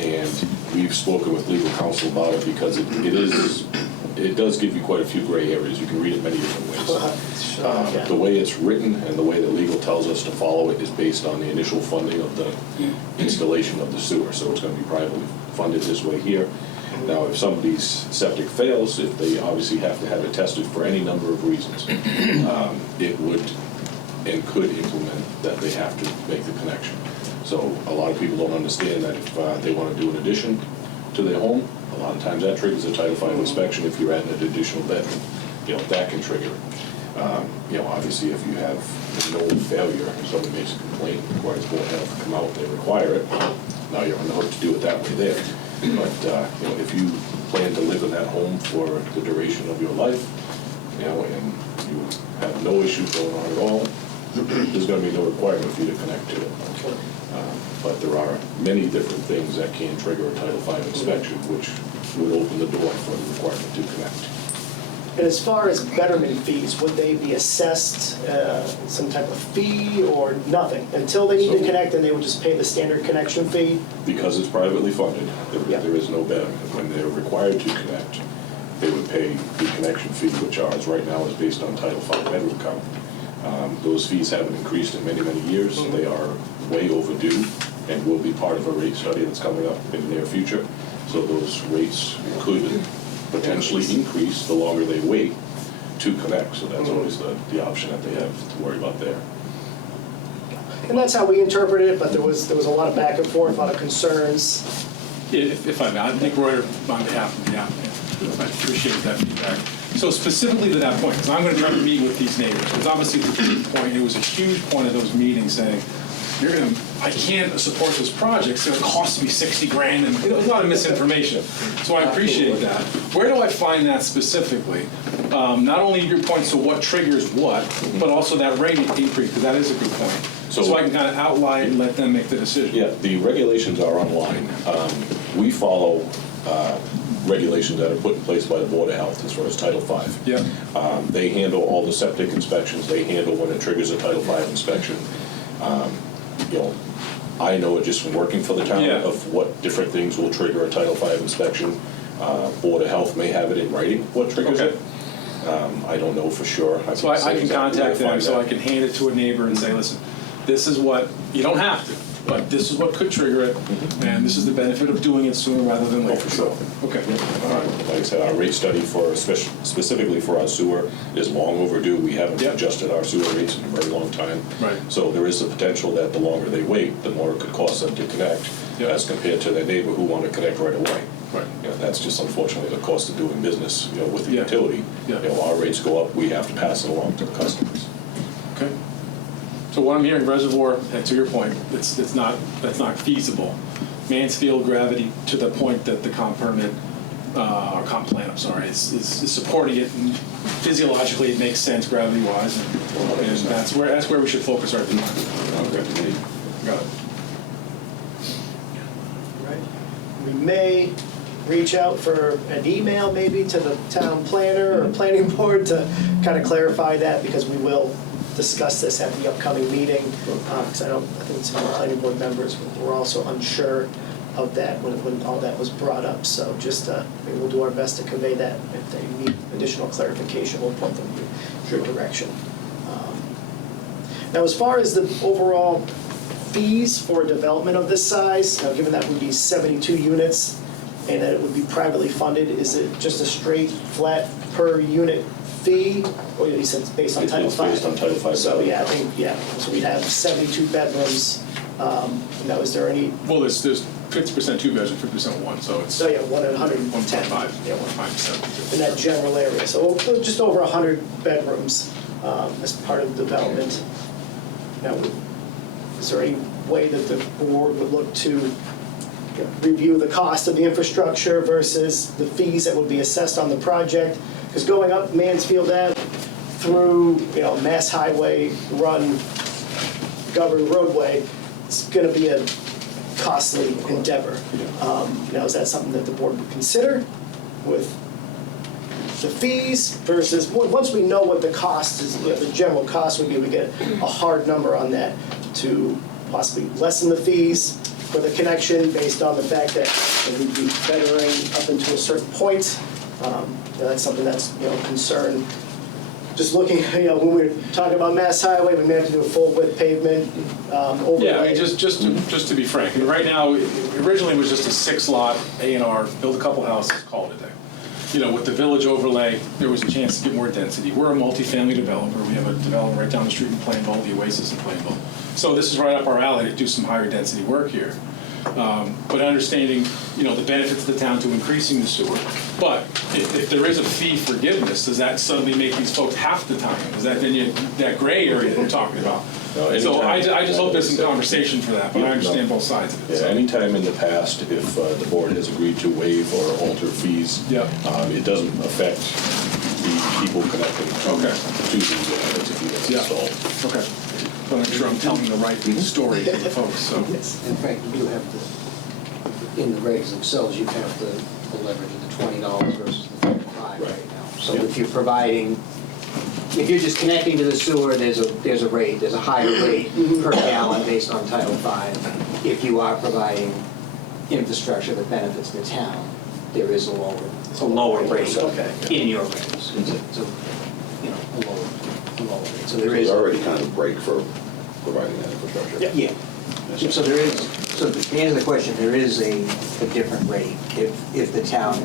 And we've spoken with legal counsel about it because it does give you quite a few gray areas. You can read it many different ways. The way it's written and the way that legal tells us to follow it is based on the initial funding of the installation of the sewer. So it's going to be privately funded this way here. Now, if somebody's septic fails, if they obviously have to have it tested for any number of reasons, it would and could implement that they have to make the connection. So a lot of people don't understand that if they want to do an addition to their home, a lot of times that triggers a Title V inspection if you're adding an additional bedroom. That can trigger it. Obviously, if you have no failure, if somebody makes a complaint, requires Board of Health to come out, they require it, now you're on the hook to do it that way there. But, if you plan to live in that home for the duration of your life, and you have no issues going on at all, there's gonna be no requirement for you to connect to it. But there are many different things that can trigger a Title V inspection, which would open the door for the requirement to connect. And as far as betterment fees, would they be assessed some type of fee or nothing? Until they need to connect, and they would just pay the standard connection fee? Because it's privately funded, Yeah. there is no betterment. When they're required to connect, they would pay the connection fee, which ours right now is based on Title V bedroom count. Those fees haven't increased in many, many years. They are way overdue and will be part of a rate study that's coming up in the near future. So those rates could potentially increase the longer they wait to connect. So that's always the option that they have to worry about there. And that's how we interpreted it, but there was a lot of back and forth, a lot of concerns. If I may, I'm Nick Reuter on behalf of the applicant. I appreciate that feedback. So specifically to that point, because I'm going to try to meet with these neighbors, because obviously the key point, it was a huge point of those meetings saying, I can't support this project, it's going to cost me 60 grand, and there was a lot of misinformation. So I appreciate that. Where do I find that specifically? Not only your points to what triggers what, but also that rate increase, because that is a good point. So I can kind of outline it and let them make the decision. Yeah, the regulations are online. We follow regulations that are put in place by the Board of Health as far as Title V. Yeah. They handle all the septic inspections. They handle when it triggers a Title V inspection. I know it just from working for the town Yeah. of what different things will trigger a Title V inspection. Board of Health may have it in writing what triggers Okay. it. I don't know for sure. So I say can exactly contact where to them, find so that. I can hand it to a neighbor and say, listen, this is what, you don't have to, but this is what could trigger it, and this is the benefit of doing it sooner rather than later. for sure. Okay. Like I said, our rate study for, specifically for our sewer is long overdue. We haven't Yep. adjusted our sewer rates in a very long time. Right. So there is the potential that the longer they wait, the more it could cost them to connect Yep. as compared to their neighbor who want to connect right away. Right. That's just unfortunately the cost of doing business, with the Yeah. utility. Yeah. Our rates go up, we have to pass it along to the customers. Okay. So what I'm hearing, Reservoir, and to your point, that's not feasible. Mansfield gravity to the point that the comp permit, or comp plan, I'm sorry, is supporting it, and physiologically it makes sense gravity-wise, and that's where we should focus our time. Okay. Got it. Right. We may reach out for an email maybe to the town planner or planning board to kind of clarify that, because we will discuss this at the upcoming meeting. Because I think some of the planning board members were also unsure of that when all that was brought up. So just, maybe we'll do our best to convey that. If they need additional clarification, we'll point them in your direction. Now, as far as the overall fees for development of this size, given that would be 72 units and that it would be privately funded, is it just a straight, flat per unit fee? Or you said it's based on It's Title V? based on Title V. So, yeah, I think, so we'd have 72 bedrooms. Now, is there any, Well, there's 50% two bedrooms, 50% one, so it's so yeah, 1 in 110. 1.5. Yeah, 1.5%. in that general area. So just over 100 bedrooms as part of the development. Now, is there any way that the board would look to review the cost of the infrastructure versus the fees that would be assessed on the project? Because going up Mansfield Ave through, Mass Highway, run, governed roadway, it's going to be a costly endeavor. Now, is that something that the board would consider with the fees versus, once we know what the cost is, the general cost would be, we get a hard number on that to possibly lessen the fees for the connection based on the fact that we'd be bettering up into a certain point. That's something that's, a concern. Just looking, when we're talking about Mass Highway, we may have to do a full width pavement overlay. Yeah, I mean, just to be frank, right now, originally it was just a 6-lot A&R, build a couple houses, call it a day. with the village overlay, there was a chance to get more density. We're a multifamily developer. We have a development right down the street in Plainville, the Oasis in Plainville. So this is right up our alley to do some higher density work here. But understanding, the benefits to the town to increasing the sewer. But if there is a fee forgiveness, does that suddenly make these folks have to tie in? Is that then that gray area that we're talking about? No, So I anytime. just hope there's some conversation for that, but I understand both sides of it. Yeah, so. anytime in the past, if the board has agreed to waive or alter fees, Yep. it doesn't affect the people connecting Okay. to these entities that's Yeah. installed. Okay. But I'm sure I'm telling the right story to the folks, so. In fact, you do have to, in the regs themselves, you have the leverage of the $20 versus the $35 right now. So if you're providing, if you're just connecting to the sewer, there's a rate, there's a higher rate per gallon based on Title V. If you are providing infrastructure that benefits the town, there is a lower rate Okay. in your rates. It's a lower rate. So there There's is. already kind of a break for providing that infrastructure. Yeah. So there is, so to answer the question, there is a different rate if the town,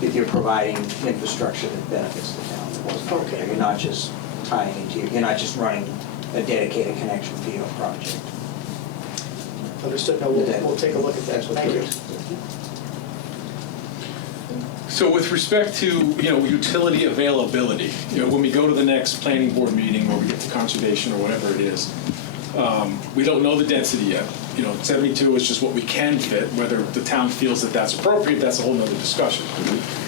if you're providing infrastructure that benefits the town. That wasn't already there. You're not just tying into, you're not just running a dedicated connection for your project. Understood. No, we'll take a look at that. That's what Thank there you. is. So with respect to, utility availability, when we go to the next planning board meeting or we get to conservation or whatever it is, we don't know the density yet. 72 is just what we can fit. Whether the town feels that that's appropriate, that's a whole nother discussion.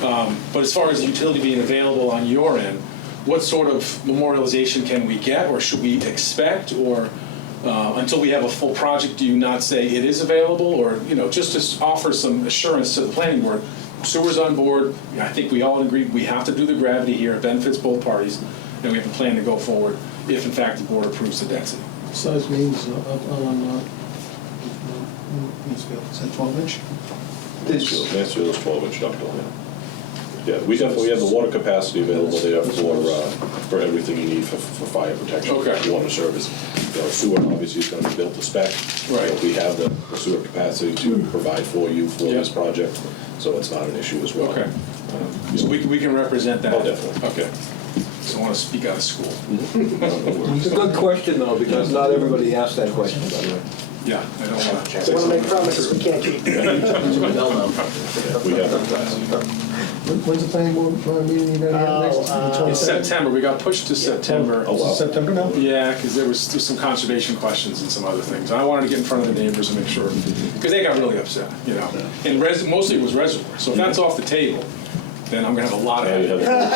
But as far as utility being available on your end, what sort of memorialization can we get or should we expect? Or until we have a full project, do you not say it is available? Or, just to offer some assurance to the planning board, sewer's on board. I think we all agree we have to do the gravity here. It benefits both parties. And we have a plan to go forward if, in fact, the board approves the density. Size means on Mansfield, is that 12-inch? Mansfield is 12-inch ductile, yeah. Yeah, we definitely have the water capacity available there for everything you need for fire protection, Okay. water service. Sewer obviously is going to be built to spec. Right. We have the sewer capacity to provide for you for this project, so it's not an issue as well. Okay. So we can represent that? Oh, definitely. Okay. So I want to speak out of school. It's a good question, though, because not everybody asks that question, by the way. Yeah, I don't want to. Don't want to make promises we can't keep. We have the capacity. When's the planning board meeting you gonna have next? The It's 22nd? September. We got pushed to September. Oh, wow. September now? Yeah, because there was some conservation questions and some other things. And I wanted to get in front of the neighbors and make sure, because they got really upset, And mostly it was reservoir. So if that's off the table, then I'm going to have a lot Yeah, you of. have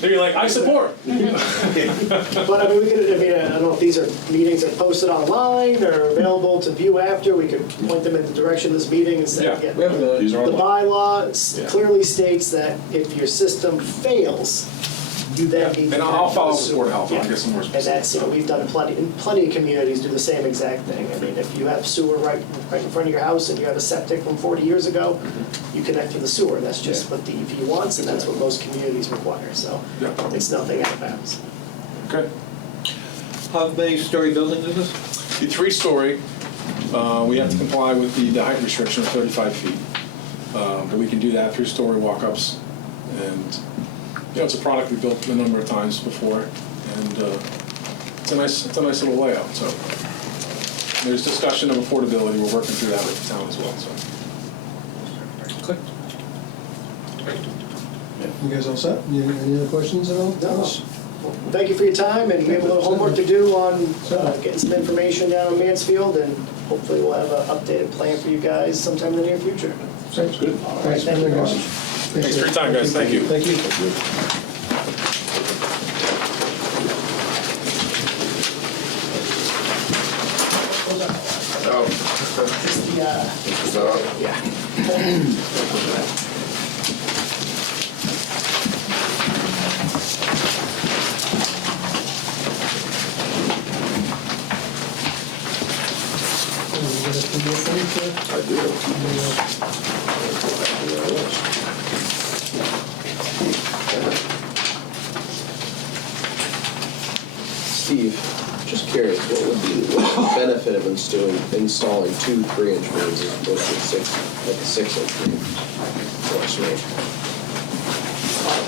They're like, I support. But I don't know if these are meetings that are posted online or available to view after. We could point them in the direction of this meeting and say, Yeah. We have the, These are the online. bylaw Yeah. clearly states that if your system fails, you then need to. And I'll follow up with connect Board of Health. I'll Yeah. get some more And specifics. that's, we've done plenty of communities do the same exact thing. I mean, if you have sewer right in front of your house and you have a septic from 40 years ago, you connect to the sewer. That's just what the EV wants, and that's what most communities require. So Yeah. it's nothing out of bounds. Okay. how many story building is this? The 3-story, we have to comply with the height restriction of 35 feet. But we can do that, 3-story walk-ups. And, it's a product we built a number of times before. And it's a nice little layout, so. There's discussion of affordability. We're working through that with the town as well, so. Okay. You guys all set? Any other questions at all? No. Thank you for your time, and we have a little homework to do on getting some information down on Mansfield, and hopefully we'll have an updated plan for you guys sometime in the near future. Sounds good. Thanks Thank you very much. Thanks for your time, guys. Thank you. Thank you. Steve, just curious, what would be the benefit of installing 2 3-inch mains as opposed to like a 6-inch main? Force main?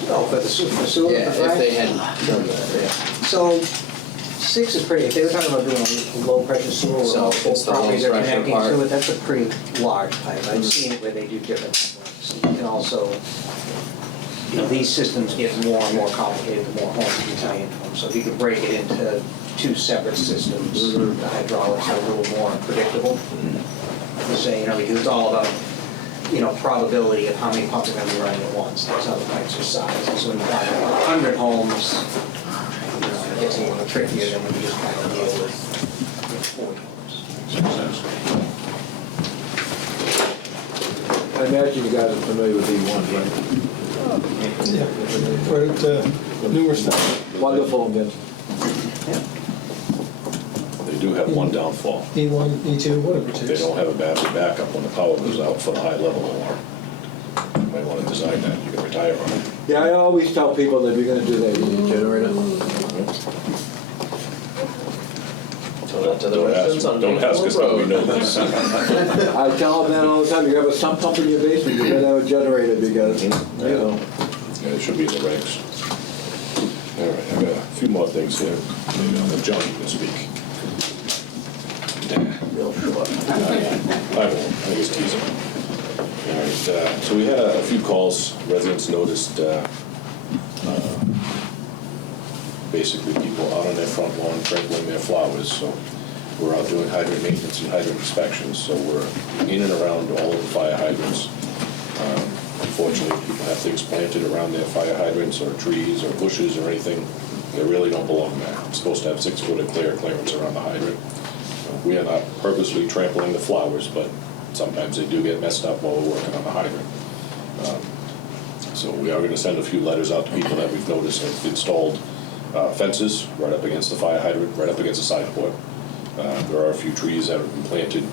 Oh, for the sewer? Yeah, for if Frank? they hadn't done that, yeah. So 6 is pretty, if they were talking about doing a low-pressure sewer where So multiple it's the properties are low-pressure connecting part. to it, that's a pretty large pipe. I've seen it where they do different networks. You can also, you know, these systems get more and more complicated the more homes you tie into them. So if you could break it into 2 separate systems, the hydraulics are a little more predictable. The same, you know, because it's all about, you know, probability of how many pumps are going to be running at once. That's how the pipes are sized. And so when you're talking about 100 homes, you know, it gets a little trickier than when you just kind of deal with 40 homes. I imagine you guys are familiar with E1, right? Yeah, heard it numerous times. Wonderful, and They do have one downfall. E1, E2, whatever it They takes. don't have a battery backup when the power goes out for the high level alarm. You might want to design that, you can retire on it. yeah, I always tell people that if you're gonna do that, you need a generator. Tell that to the Don't residents ask, on don't ask us how we know Road. this. I tell them that all the time, you have a sump pump in your basement, you better have a generator because, you know. Yeah, it should be in the regs. All right, I've got a few more things here. Maybe I'll let John can speak. Real short. I won't, I was teasing. All right, so we had a few calls, residents noticed, basically people out on their front lawn sprinkling their flowers, so we're out doing hydrant maintenance and hydrant inspections, so we're in and around all of the fire hydrants. Unfortunately, people have things planted around their fire hydrants or trees or bushes or anything that really don't belong there. It's supposed to have 6-foot of clearance around the hydrant. We are not purposely trampling the flowers, but sometimes they do get messed up while we're working on the hydrant. So we are gonna send a few letters out to people that we've noticed have installed fences right up against the fire hydrant, right up against the sidewalk. There are a few trees that have been planted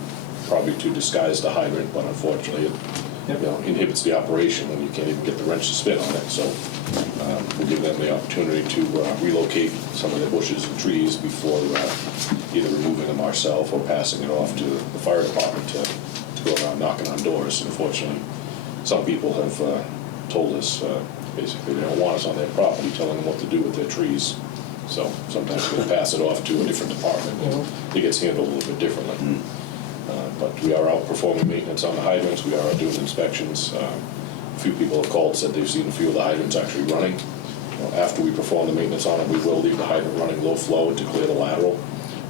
probably to disguise the hydrant, but unfortunately it inhibits the operation when you can't even get the wrench to spin on it. So we'll give them the opportunity to relocate some of the bushes and trees before either removing them ourselves or passing it off to the fire department to go around knocking on doors. Unfortunately, some people have told us basically they don't want us on their property telling them what to do with their trees. So sometimes we'll pass it off to a different department and it gets handled a little bit differently. But we are out performing maintenance on the hydrants, we are out doing inspections. A few people have called, said they've seen a few of the hydrants actually running. After we perform the maintenance on them, we will leave the hydrant running low flow to clear the lateral.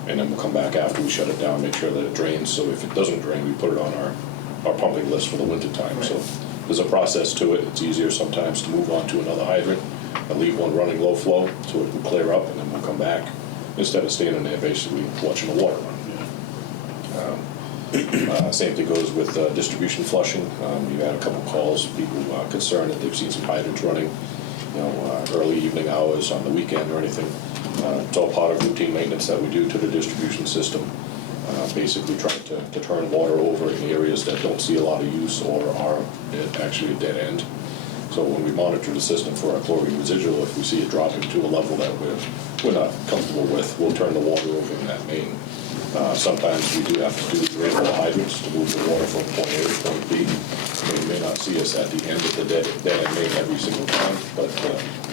And then we'll come back after we shut it down, make sure that it drains. So if it doesn't drain, we put it on our pumping list for the winter time. Right. So there's a process to it. It's easier sometimes to move on to another hydrant and leave one running low flow so it can clear up and then we'll come back instead of standing there basically watching the water run. Same thing goes with distribution flushing. We've had a couple calls, people concerned that they've seen some hydrants running, early evening hours on the weekend or anything. It's all part of routine maintenance that we do to the distribution system. Basically trying to turn water over in areas that don't see a lot of use or are actually a dead end. So when we monitor the system for our chlorine residual, if we see it dropping to a level that we're not comfortable with, we'll turn the water over in that main. Sometimes we do have to do rainfall hydrants to move the water from point A to point B. So you may not see us at the end of the dead end main every single time, but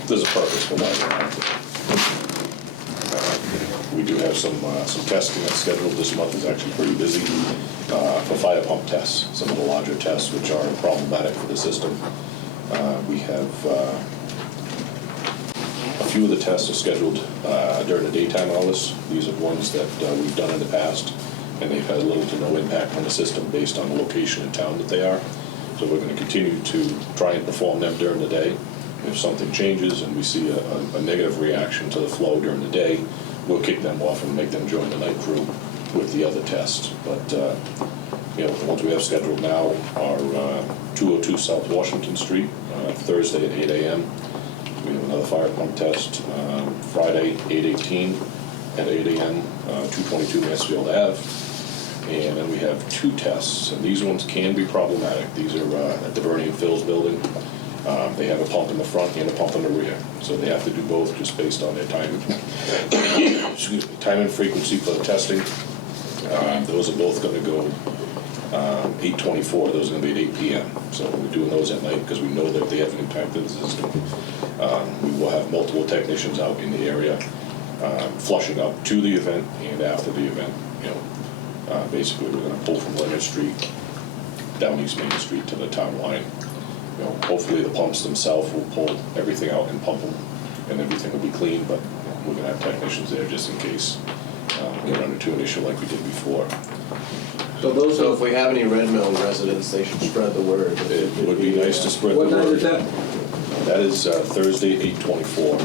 there's a purpose for why we're out there. We do have some testing that's scheduled. This month is actually pretty busy for fire pump tests, some of the larger tests which are problematic for the system. We have a few of the tests are scheduled during the daytime hours. These are ones that we've done in the past, and they've had little to no impact on the system based on the location in town that they are. So we're going to continue to try and perform them during the day. If something changes and we see a negative reaction to the flow during the day, we'll kick them off and make them join the night crew with the other tests. But the ones we have scheduled now are 202 South Washington Street, Thursday at 8 a.m. We have another fire pump test Friday, 8/18 at 8 a.m., 222 Mansfield Ave. And then we have 2 tests, and these ones can be problematic. These are at the Bernie and Phil's building. They have a pump in the front and a pump in the rear, so they have to do both just based on their time. Excuse me, time and frequency for the testing. Those are both gonna go 8:24, those are gonna be at 8 PM. So we're doing those at night because we know that they have an impact to the system. We will have multiple technicians out in the area, flushing up to the event and after the event. You know, basically we're gonna pull from Leonard Street down East Main Street to the town line. You know, hopefully the pumps themselves will pull everything out and pump them, and everything will be clean, but we're gonna have technicians there just in case we run into an issue like we did before. So those So if are, we have any Red Mill residents, they should spread the word. It would be nice to spread the what night word. is that? That is Thursday, 8/24.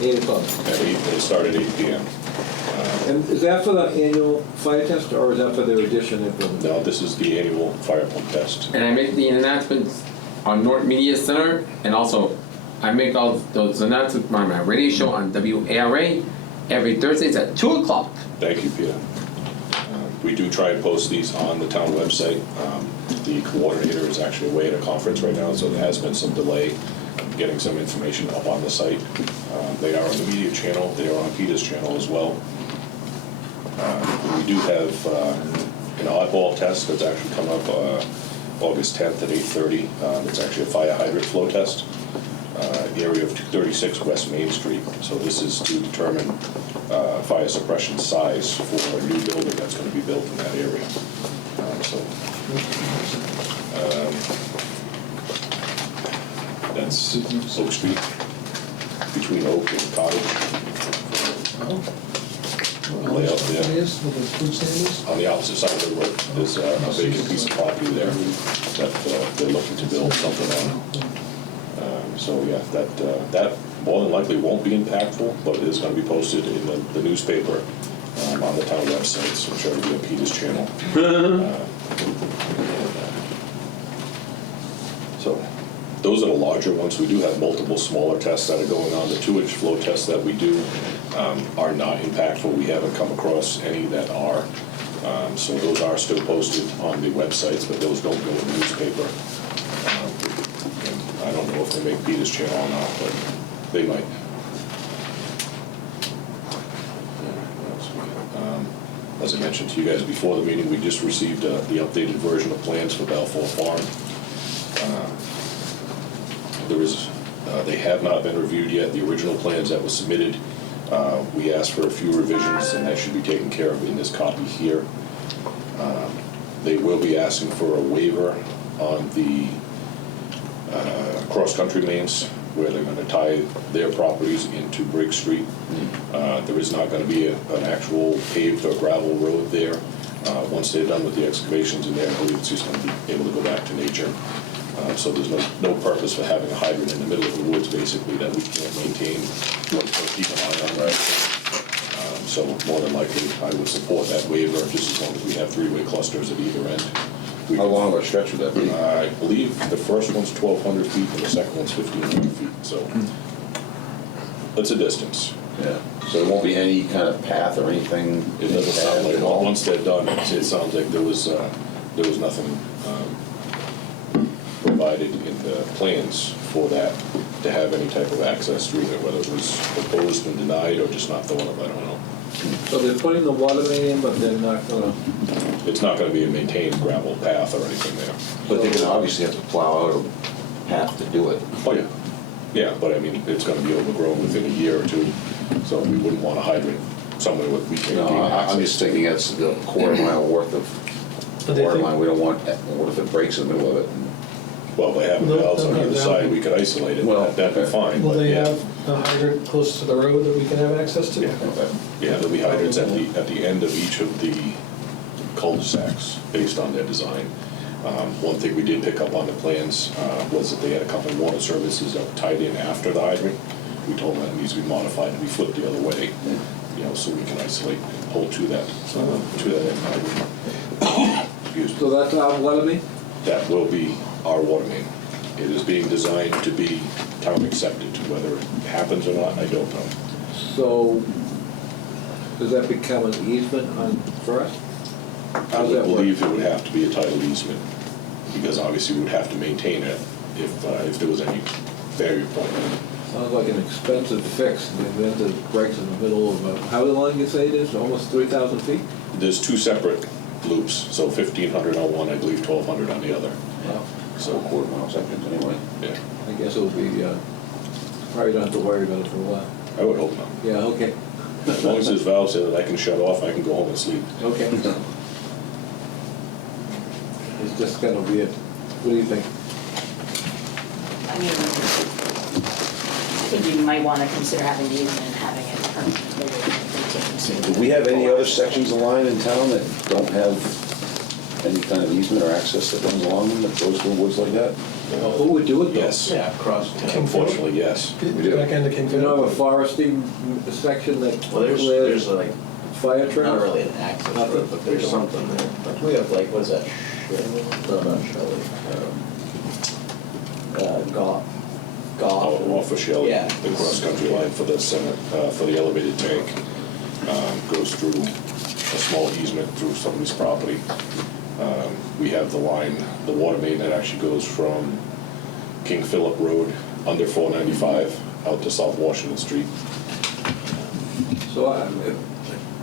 8 o'clock. At 8, they start at 8 PM. And is that for the annual fire test, or is that for their addition implement? Now, this is the annual fire pump test. And I make the announcements on Norton Media Center, and also I make all those announcements on my radio show on WARA every Thursdays at 2 o'clock. Thank you, Peter. We do try and post these on the town website. The coordinator is actually away at a conference right now, so there has been some delay getting some information up on the site. They are on the media channel, they are on Peter's channel as well. We do have an oddball test that's actually come up August 10th at 8:30. It's actually a fire hydrant flow test, area of 236 West Main Street. So this is to determine fire suppression size for a new building that's going to be built in that area. That's Oak Street, between Oak and Cottage. Layout there. What it is, what the food stand is? On the opposite side of the road, there's a vacant piece of property there that they're looking to build something on. So yeah, that more than likely won't be impactful, but it is going to be posted in the newspaper on the town website, so I'm sure it'll be on Peter's channel. So those are the larger ones. We do have multiple smaller tests that are going on. The 2-inch flow tests that we do are not impactful. We haven't come across any that are. So those are still posted on the websites, but those don't go in the newspaper. I don't know if they make Peter's channel or not, but they might. As I mentioned to you guys before the meeting, we just received the updated version of plans for Balfour Farm. They have not been reviewed yet. The original plans that were submitted, we asked for a few revisions, and that should be taken care of in this copy here. They will be asking for a waiver on the cross-country lanes where they're going to tie their properties into Briggs Street. There is not going to be an actual paved or gravel road there. Once they're done with the excavations in there, I believe it's just going to be able to go back to nature. So there's no purpose for having a hydrant in the middle of the woods, basically, that we can't maintain or keep an eye on, right? So more than likely, I would support that waiver, just as long as we have 3-way clusters at either end. How long of a stretch would that be? I believe the first one's 1,200 feet and the second one's 1,500 feet, so it's a distance. Yeah. So there won't be any kind of path or anything? It doesn't sound like, once they're done, it sounds like there was nothing provided in the plans for that to have any type of access through there, whether it was proposed and denied or just not thought of, I don't know. So they're putting the water main in, but they're not gonna, It's not gonna be a maintained gravel path or anything there. But they're gonna obviously have to plow out a path to do it. Oh, yeah. Yeah, but I mean, it's gonna be overgrown within a year or two, so we wouldn't want a hydrant somewhere where we can't No, gain access. I'm just thinking that's the quarter-mile worth of But they water think- line. We don't want, what if it breaks in the middle of it? Well, by having No, valves on no, either no. side, we could isolate it, Well, that'd be okay. fine, Will but they yeah. have a hydrant close to the road that we can have access to? Yeah. Yeah, there'll be hydrants at the end of each of the cul-de-sacs based on their design. One thing we did pick up on the plans was that they had a couple of water services that were tied in after the hydrant. We told them that needs to be modified to be flipped the other way, you know, so we can isolate and pull to that end hydrant. Excuse me. so that's our water main? That will be our water main. It is being designed to be town accepted. Whether it happens or not, I don't know. So, does that become an easement on First? I How's would that work? believe it would have to be a title easement. because obviously we would have to maintain it if there was any failure point. Sounds like an expensive fix, in the event it breaks in the middle of, how long you say it is, almost 3,000 feet? There's two separate loops, so 1,500 on one, I believe 1,200 on the other. Wow. So quarter mile sections anyway. Yeah, I guess it'll be, probably don't have to worry about it for a while. I would hope not. Yeah, okay. As long as there's valves there that I can shut off, I can go home and sleep. Okay. It's just kind of weird. What do you think? I mean, I think you might want to consider having the easement and having it permanently maintained. Do we have any other sections of line in town that don't have any kind of easement or access that runs along them, that goes through woods like that? Who would do it though? Yes. Yeah, across town. Unfortunately, yes. Back end of King You know, a Philip. foresty section that Well, there's clears like, fire trails? not really an access road, but there's something there. Like, we have like, what is that? No, not Shelley. Goff. Off of Shell, Yeah. the cross-country line for the center, for the elevated tank, goes through a small easement through somebody's property. We have the line, the water main that actually goes from King Philip Road under 495 out to South Washington Street. So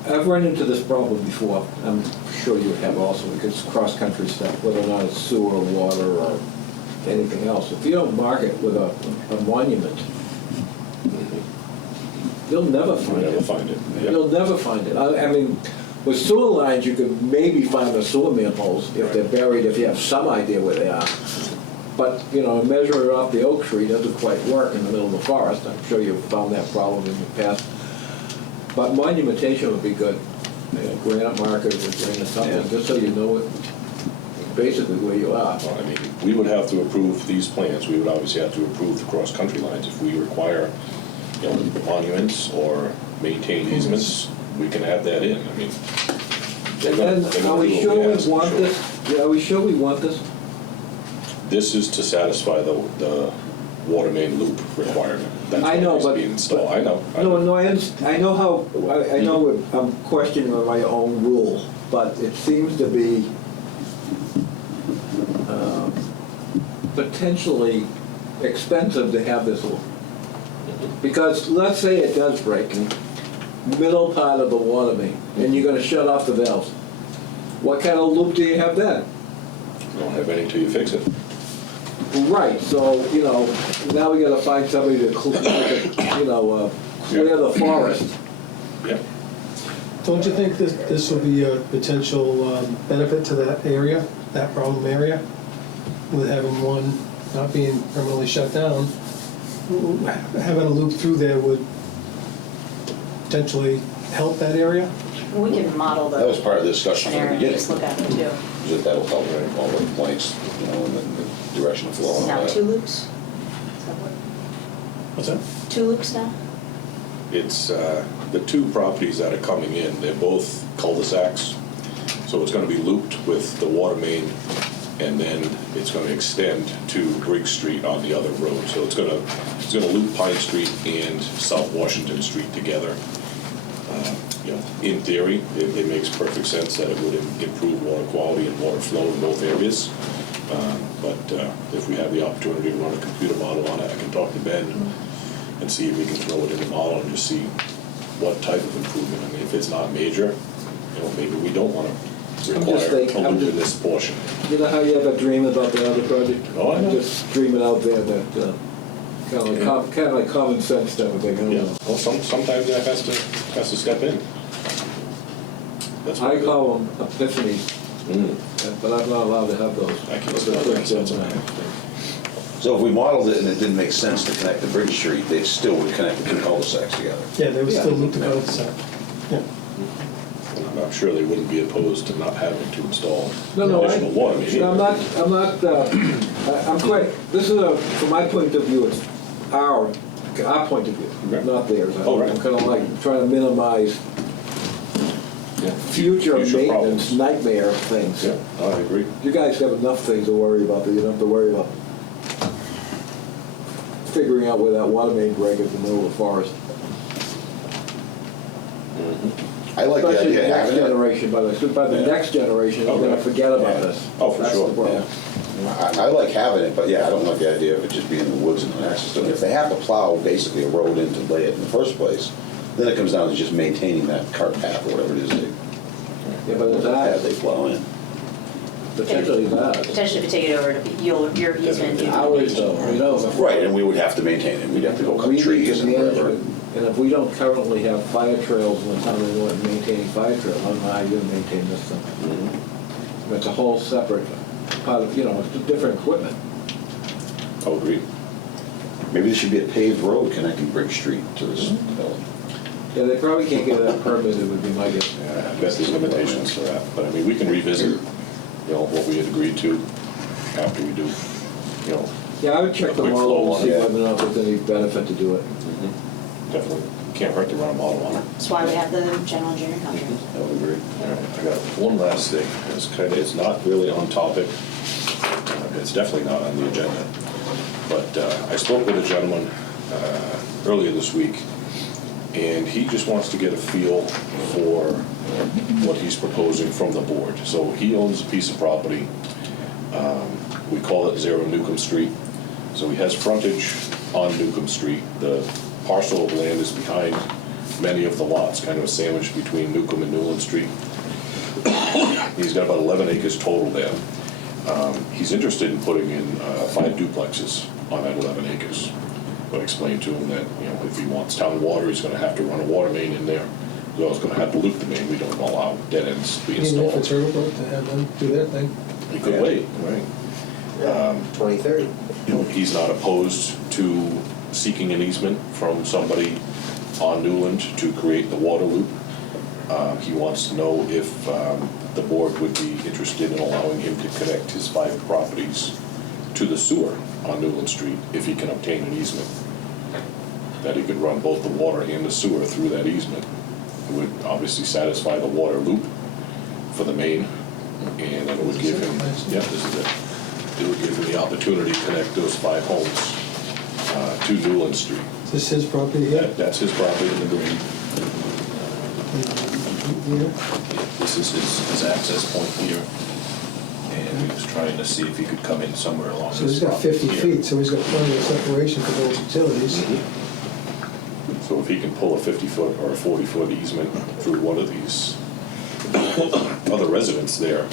I've run into this problem before. I'm sure you have also, because it's cross-country stuff, whether or not it's sewer, water, or anything else. If you don't mark it with a monument, you'll never You'll find never it. find it. Yeah. You'll never find it. I mean, with sewer lines, you could maybe find the sewer manholes if they're buried, if you have some idea where they are. But, you know, measuring off the oak tree doesn't quite work in the middle of the forest. I'm sure you've found that problem in the past. But monumentation would be good. You know, granite markers or granite something, just so you know it, basically where you are. Well, I mean, we would have to approve these plans, we would obviously have to approve the cross-country lines. If we require, you know, monuments or maintain easements, we can add that in. I mean, they're And gonna- then, they're gonna are we do what sure we ask, want sure. this? Yeah, are we sure we want this? This is to satisfy the water main loop requirement. That's I why know, it's but- being installed. I know. No, I know how, I know I'm questioning my own rule, but it seems to be potentially expensive to have this loop. Because let's say it does break, middle part of the water main, and you're gonna shut off the valves. What kind of loop do you have then? You don't have any till you fix it. Right, so, you know, now we gotta find somebody to, clear the forest. Yeah. Don't you think this will be a potential benefit to that area, that problem area? With having one not being permanently shut down, having a loop through there would potentially help that area? We can model the That was part of the discussion from the scenario, beginning. just look at it too. That that'll help all the points, you know, and then the direction of flow and all Now that. 2 loops? Is that what- What's that? 2 loops now? It's, the two properties that are coming in, they're both cul-de-sacs. So it's gonna be looped with the water main, and then it's gonna extend to Briggs Street on the other road. So it's gonna loop Pine Street and South Washington Street together. You know, in theory, it makes perfect sense that it would improve water quality and water flow in both areas. But if we have the opportunity to run a computer model on it, I can talk to Ben and see if we can throw it in the model and just see what type of improvement. I mean, if it's not major, you know, maybe we don't want to require thinking- a loop in this portion. You know how you have a dream about the other project? Oh, I know. Just dream it out there, that, kind of like common sense type of thing, I don't Yeah, know. well, sometimes that has to step in. That's what I it- call them epiphanies, Mm. but I'm not allowed to have those. I can spell that, so that's okay. So if we modeled it and it didn't make sense to connect to Bridge Street, they still would connect the two cul-de-sacs together. Yeah, they would still Yeah. loop the cul-de-sac. Yeah. I'm sure they wouldn't be opposed to not having to install No, additional water main. I'm not, I'm quite, this is from my point of view, it's our point of view, Okay. not theirs. Oh, right. I'm kind of like trying to minimize Yeah. future maintenance problems. nightmare things. Yeah, I agree. You guys have enough things to worry about that you don't have to worry about figuring out where that water main break is in the middle of the forest. I like the Especially idea the of next having it. generation, by the Yeah. next generation, they're Okay. gonna forget about Yeah. this. Oh, for That's sure, the problem. yeah. I like having it, but yeah, I don't like the idea of it just being in the woods and an access to it. If they have to plow basically a road in to lay it in the first place, then it comes down to just maintaining that cart path or whatever it is Yeah, but it's that ours, they plow in. potentially it's ours. Potentially if you take it over to, your easement. you can Ours though, maintain you it. know. Right, and we would have to maintain it. We'd have to go cut We need trees to and manage whatever. it. And if we don't currently have fire trails in the town of Norton maintaining fire trails, I don't know how you're gonna maintain this thing. Mm-hmm. It's a whole separate part of, it's different equipment. I'll agree. Maybe there should be a paved road connecting Brick Street to this development. Yeah, they probably can't get that permitted, would be my guess. Yeah, I bet there's limitations for that, but I mean, we can revisit, what we had agreed to after we do, Yeah, I would check A the quick model flow and on see it. whether or not there's any benefit to do it. definitely, can't hurt to run a model on it. That's why we have the general engineering contract. I would agree. All right, I got one last thing. It's not really on topic. It's definitely not on the agenda. But I spoke with a gentleman earlier this week, and he just wants to get a feel for what he's proposing from the board. So he owns a piece of property. We call it 0 Newcomb Street. So he has frontage on Newcomb Street. The parcel of land is behind many of the lots, kind of sandwiched between Newcomb and Newland Street. He's got about 11 acres total there. He's interested in putting in 5 duplexes on that 11 acres. But I explained to him that, if he wants town water, he's gonna have to run a water main in there. He's always gonna have to loop the main. We don't allow dead ends to be Even if it's installed. Turtle Brook, to have them do their thing. He could wait, right? 2030. He's not opposed to seeking an easement from somebody on Newland to create the water loop. He wants to know if the board would be interested in allowing him to connect his 5 properties to the sewer on Newland Street if he can obtain an easement. That he could run both the water and the sewer through that easement. It would obviously satisfy the water loop for the main, and it would give him, yeah, this is it. It would give him the opportunity to connect those 5 homes to Newland Street. Is this his property here? That's his property in the green. Here? This is his access point here, and he was trying to see if he could come in somewhere along So he's this got property 50 here. feet, so he's got plenty of separation for those utilities. So if he can pull a 50-foot or a 40-foot easement through one of these other residents there,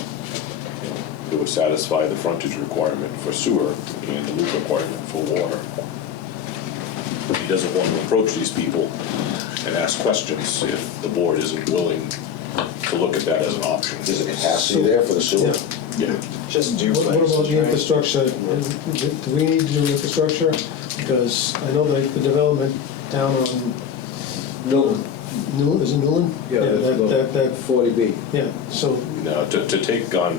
it would satisfy the frontage requirement for sewer and the loop requirement for water. He doesn't want to approach these people and ask questions if the board isn't willing to look at that as an option. Is the capacity there for the sewer? Yeah. Just What about the infrastructure? Do we need to do infrastructure? Because I know the development down on Newland, Newland, is it Newland? yeah, That, 40B. yeah, so, No, to take on,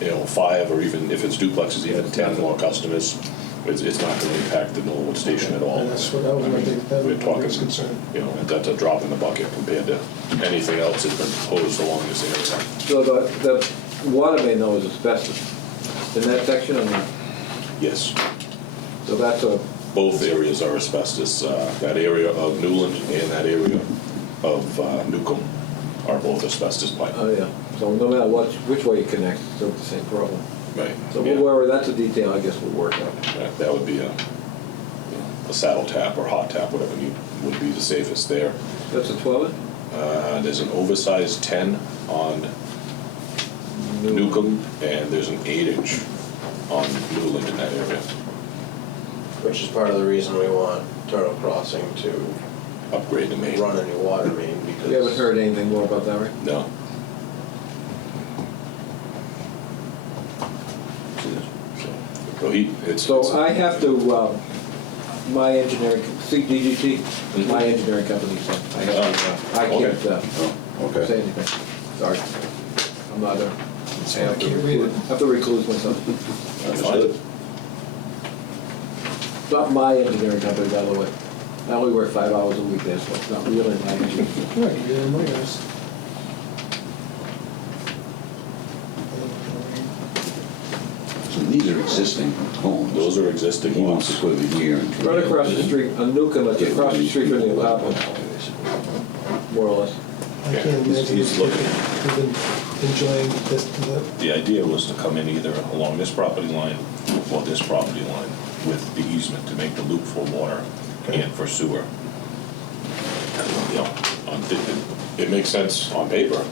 5 or even if it's duplexes, even 10 more customers, it's not going to impact the Norwood station at all. and that's what, that was my big, that We're talking, was concern. That's a drop in the bucket compared to anything else that's been proposed along this area. So the water main though is asbestos in that section or not? Yes, So that's a, both areas are asbestos. That area of Newland and that area of Newcomb are both asbestos pipe. oh yeah, so no matter which way you connect, it's still the same problem. Right. So Yeah. we'll worry, that's a detail I guess we'll work out. That would be a saddle tap or hot tap, whatever would be the safest there. That's a 12? There's an oversized 10 on Newcomb, and there's an 8-inch on Newland in that area. Which is part of the reason we want Turtle Crossing to Upgrade the main. run a new water main, because. You haven't heard anything more about that, right? No. So So I have to, my engineering, DGT, my engineering company, so I have to, I can't Oh, okay. say anything. Sorry. I'm not, why I can't read it. I have to recluse myself. Understood. It's not my engineering company, by the way. I only work 5 hours a week there, so it's not really my engineering. Right, yeah, my guys. So these are existing homes. Those are existing He wants to lots. put it in here. and- Right across the street, on Newcomb, it's across the street from the apartment, more or less. I can't He's imagine looking. even enjoying this, The idea was to come in either along this property line or this property line with the easement to make the loop for water and for sewer. You know, it makes sense on paper,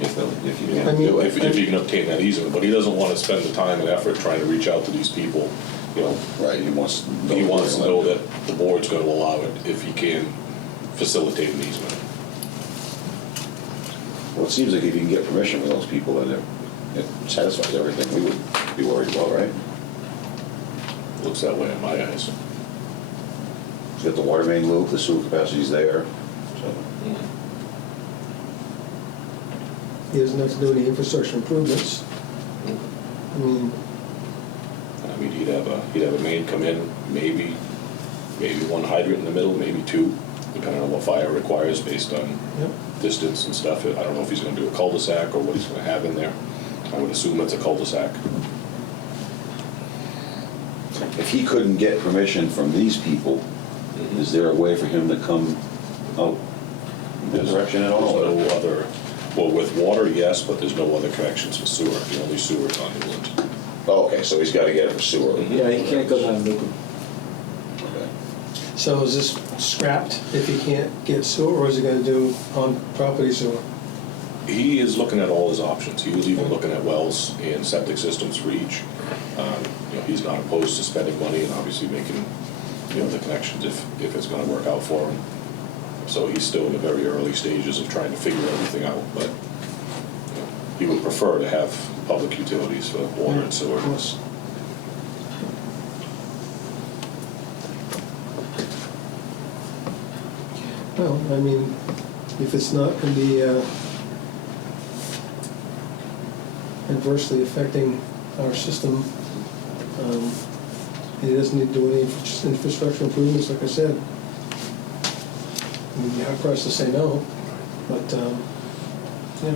If you you know, I mean- if you can obtain that easement, but he doesn't want to spend the time and effort trying to reach out to these people, you know. Right, he wants He wants to know that the board's going to allow it if he can facilitate an easement. Well, it seems like if you can get permission from those people, then it satisfies everything we would be worried about, right? Looks that way in my eyes. He's got the water main loop, the sewer capacity's there, so. he doesn't have to do any infrastructure improvements. I mean, He'd have a main come in, maybe one hydrant in the middle, maybe two, depending on what fire requires based on yep. distance and stuff. I don't know if he's gonna do a cul-de-sac or what he's gonna have in there. I would assume it's a cul-de-sac. If he couldn't get permission from these people, is there a way for him to come out in that direction at all? There's no other, well, with water, yes, but there's no other connections for sewer. The only sewer is on Newland. Oh, okay, so he's gotta get it for sewer. Yeah, he can't go down Newcomb. Okay. So is this scrapped if he can't get sewer, or is he gonna do on property sewer? He is looking at all his options. He was even looking at wells and septic systems for each. You know, he's not opposed to spending money and obviously making, you know, the connections if it's gonna work out for him. So he's still in the very early stages of trying to figure everything out, but you know, he would prefer to have public utilities for water and sewer. Of course. Well, I mean, if it's not gonna be adversely affecting our system, he doesn't need to do any infrastructure improvements, like I said. I mean, you're hard pressed to say no, but, yeah.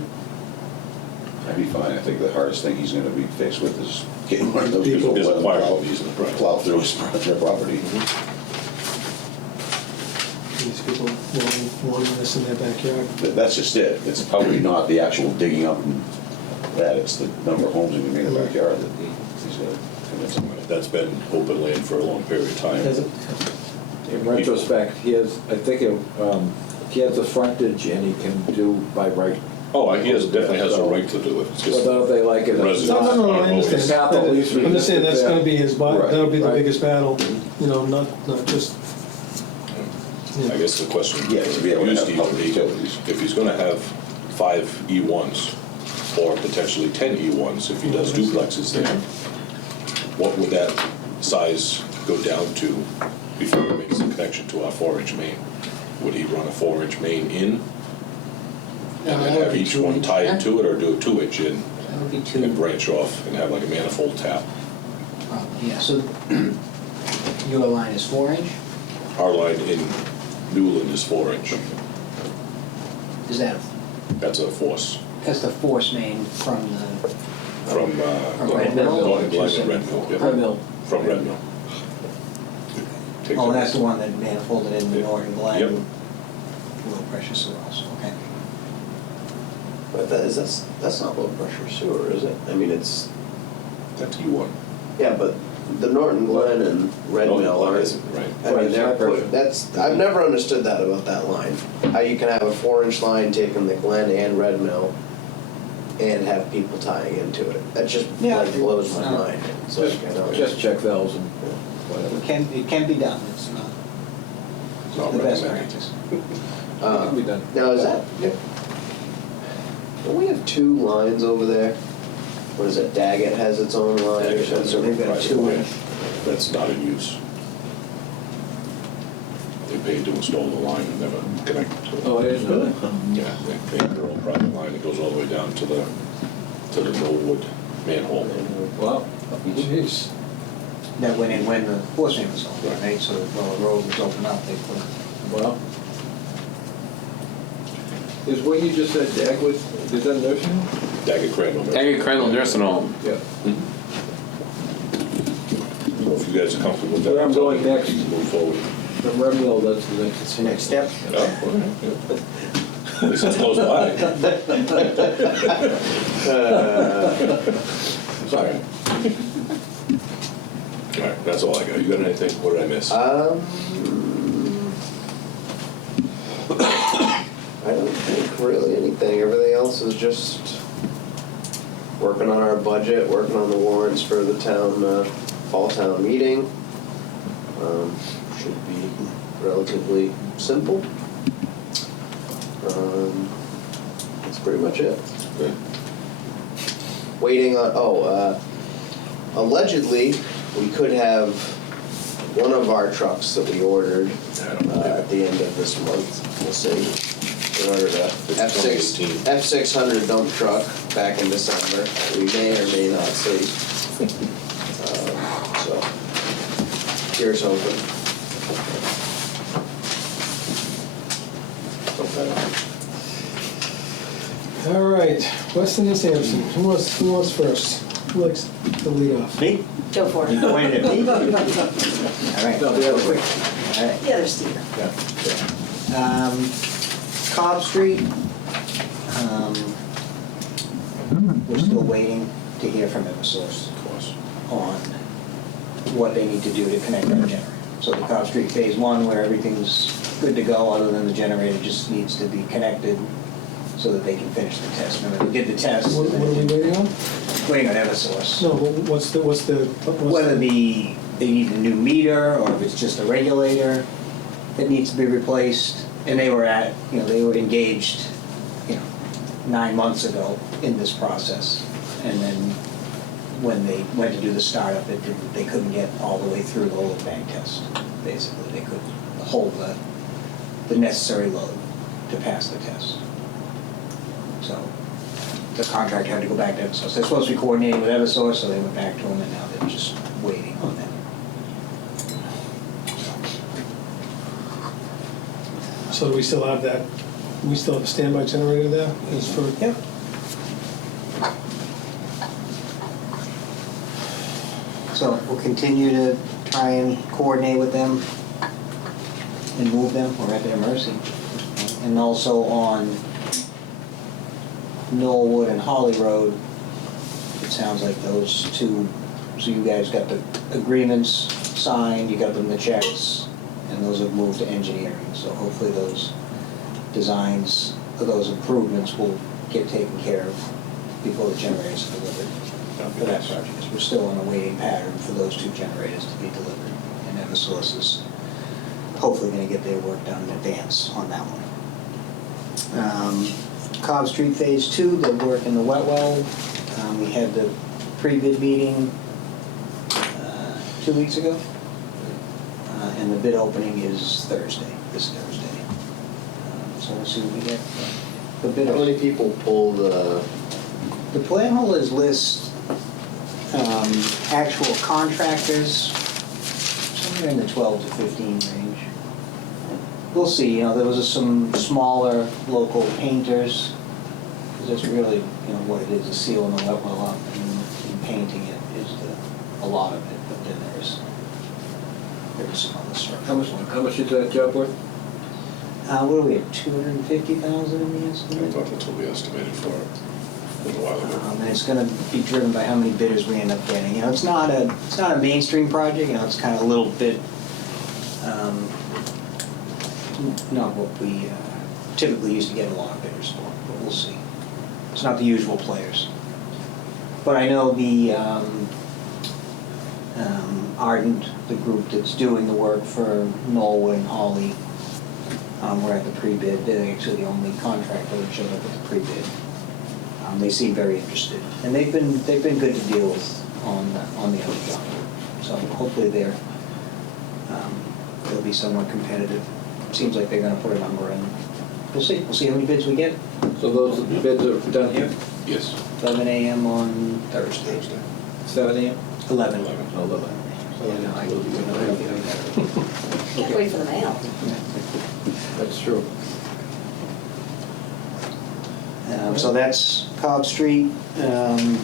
That'd be fine. I think the hardest thing he's gonna be faced with is getting one of those people Is to let him acquiring plow- the easement, right. plow through their property. These people wanting this in their backyard. But that's just it. It's probably not the actual digging up and that, it's the number of homes in the backyard that he's gonna convince them of. That's been open land for a long period of time. Has it? In retrospect, he has, I think, he has the frontage and he can do by right. Oh, he definitely has a right to do it. It's just Whether they like it. or residents not. No, I aren't always- understand. Half at least we I'm just saying that's just- gonna be his, Right, that'll be the right. biggest battle, you know, not just. I guess the question Yeah, to be able to used have to even public be, utilities. if he's gonna have 5 E1s, or potentially 10 E1s, if he does duplexes there, what would that size go down to before he makes the connection to our 4-inch main? Would he run a 4-inch main in, and then have each one tie into it, or do a 2-inch in That would be and two, branch off and have like a manifold tap? yeah, so your line is 4-inch? Our line in Newland is 4-inch. Is that, That's a force that's the force main from the, from Red Mill? Norton Glen and Red Mill. yeah. Red Mill. From Red Mill. Takes oh, it- that's the one that manifolded in the Yep. Norton Glen? Yep. Low pressure sewer also, okay. But that's not low pressure sewer, is it? I mean, it's, That's E1. yeah, but the Norton Glen and Red Norton Mill Glen are, isn't, right. I mean, Right, they're high pressure. put, that's, I've never understood that about that line. How you can have a 4-inch line taking the Glen and Red Mill and have people tying into it. That just Yeah, like blows my it's, mind. It's like, I know. Just check valves and whatever. It can be done, it's not Not the best recommended. practice. It can be done. Now, is that, don't we have 2 lines over there? What is it, Daggett has its own line or Daggett has something? They've got a Private line. 2-inch. That's not in use. They paid to install the line and never connected to it. Oh, it is really? Yeah, they paid their own private line that goes all the way down to the Millwood manhole. Wow. Jeez. That went in when the force main was open, right? So while the road was open up, they put, Wow. Is what you just said, Dagwood, is that a nursing home? Daggett Crandall. Daggett Crandall Nursing Home. Yeah. Well, if you guys are comfortable with that. Where I'm going next. Move forward. From Red Mill, that's the next. it's the next step. Yeah, all right, yeah. At least it's close by. Sorry. All right, that's all I got. You got anything? What did I miss? I don't think really anything. Everything else is just working on our budget, working on the warrants for the town, fall town meeting. Should be relatively simple. That's pretty much it. Good. Waiting on, allegedly, we could have one of our trucks that we ordered I don't believe at it. the end of this month. We'll see. We ordered a It's 2018. F600 dump truck back in December. We may or may not see. So, here's hoping. All right, Weston and Sampson, who wants first? Who likes to lead off? Me? Go for You it. pointed at me? All right. No, the other way. All right. The other Steve. Cobb Street, we're still waiting to hear from Eversource Of course. on what they need to do to connect our generator. So the Cobb Street Phase 1, where everything's good to go, other than the generator just needs to be connected so that they can finish the test. Remember, they did the test. What are we waiting on? Waiting on Eversource. No, what's the? Whether they need a new meter, or if it's just a regulator that needs to be replaced. And they were engaged, 9 months ago in this process. And then when they went to do the startup, they couldn't get all the way through the load bank test, basically. They couldn't hold the necessary load to pass the test. So the contractor had to go back to Eversource. They're supposed to be coordinating with Eversource, so they went back to them, and now they're just waiting on that. So do we still have that, we still have a standby generator there? As for, Yep. So we'll continue to try and coordinate with them and move them. We're at their mercy. And also on Knollwood and Holly Road, it sounds like those two, so you guys got the agreements signed, you got them the checks, and those have moved to engineering. So hopefully those designs, those improvements will get taken care of before the generators are delivered for that project. Because we're still on a waiting pattern for those two generators to be delivered. And Eversource is hopefully going to get their work done in advance on that one. Cobb Street Phase 2, they're working the wet well. We had the pre-bid meeting 2 weeks ago. And the bid opening is Thursday, this Thursday. So we'll see what we get. The How bidders. many people pulled, The plan holders list actual contractors somewhere in the 12 to 15 range. We'll see, there was some smaller local painters, because that's really, what it is, sealing the wet well up and painting it is a lot of it, but then there's some other stuff. How much is that job worth? What are we at, 250,000 in the I estimate? thought that's what we estimated for it a little while ago. And it's gonna be driven by how many bidders we end up getting. It's not a mainstream project, it's kind of a little bit, not what we typically used to get a lot of bidders for, but we'll see. It's not the usual players. But I know the Ardent, the group that's doing the work for Knollwood and Hawley, we're at the pre-bid. They're actually the only contractor that showed up at the pre-bid. They seem very interested, and they've been good to deal with on the other job. So hopefully they'll be somewhat competitive. Seems like they're going to put a number in. We'll see. We'll see how many bids we get. So those bids are done here? Yes. 11 a.m. on Thursday. 7 a.m.? 11. 11. Oh, 11. Can't wait for the mail. That's true. So that's Cobb Street. And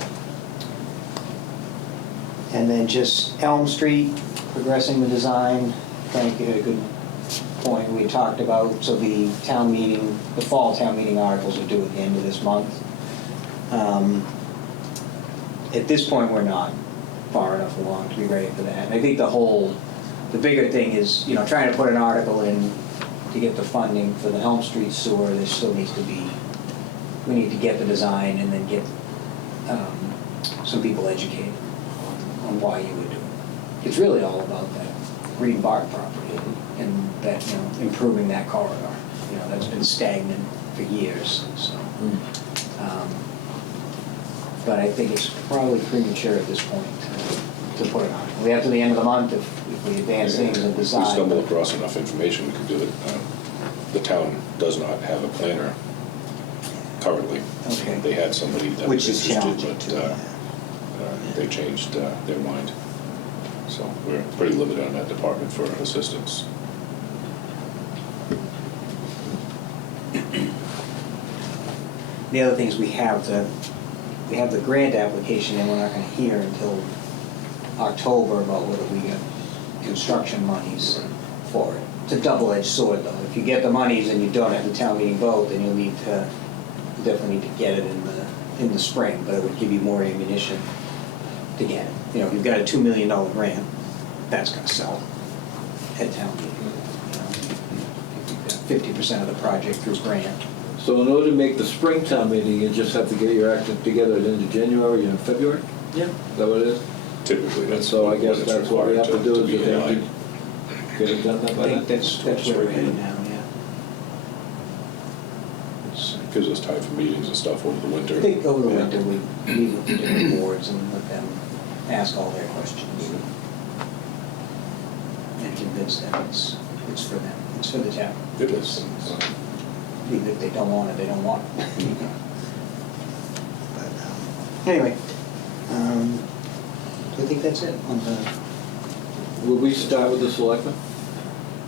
then just Elm Street, progressing the design. Frank, you had a good point we talked about. So the town meeting, the fall town meeting articles are due at the end of this month. At this point, we're not far enough along to be ready for that. And I think the bigger thing is, you know, trying to put an article in to get the funding for the Elm Street sewer. There still needs to be, we need to get the design and then get some people educated on why you would do it. It's really all about that Green Bark property and that, you know, improving that corridor. You know, that's been stagnant for years, so. But I think it's probably premature at this point to put it on. We have to the end of the month if we advance things and If we decide. stumble across enough information, we can do it. The town does not have a planner currently. Okay. They had somebody that Which was is interested, challenging but too. they changed their mind. So we're pretty limited on that department for assistance. The other thing is we have the grant application and we're not gonna hear until October about whether we get construction monies for it. It's a double-edged sword though. If you get the monies and you don't have the town meeting vote, then you'll need to, you definitely need to get it in the spring, but it would give you more ammunition to get it. You know, you've got a $2 million grant, that's gonna sell at town meeting. You know, you've got 50% of the project through grant. So in order to make the springtime meeting, you just have to get your act together at the end of January and February? Yeah. Is that what it is? Typically, that's So I when guess it's that's what we have to required do is be just have in to line. get it done I by think then? that's where we're headed now, yeah. It gives us time for meetings and stuff over the winter. I think over the Yeah. winter, we meet with the different boards and let them ask all their questions. And convince them it's for them, it's for the town. It is. Even if they don't want it, they don't want it. But, anyway, I think that's it on the, Will we start with the selectmen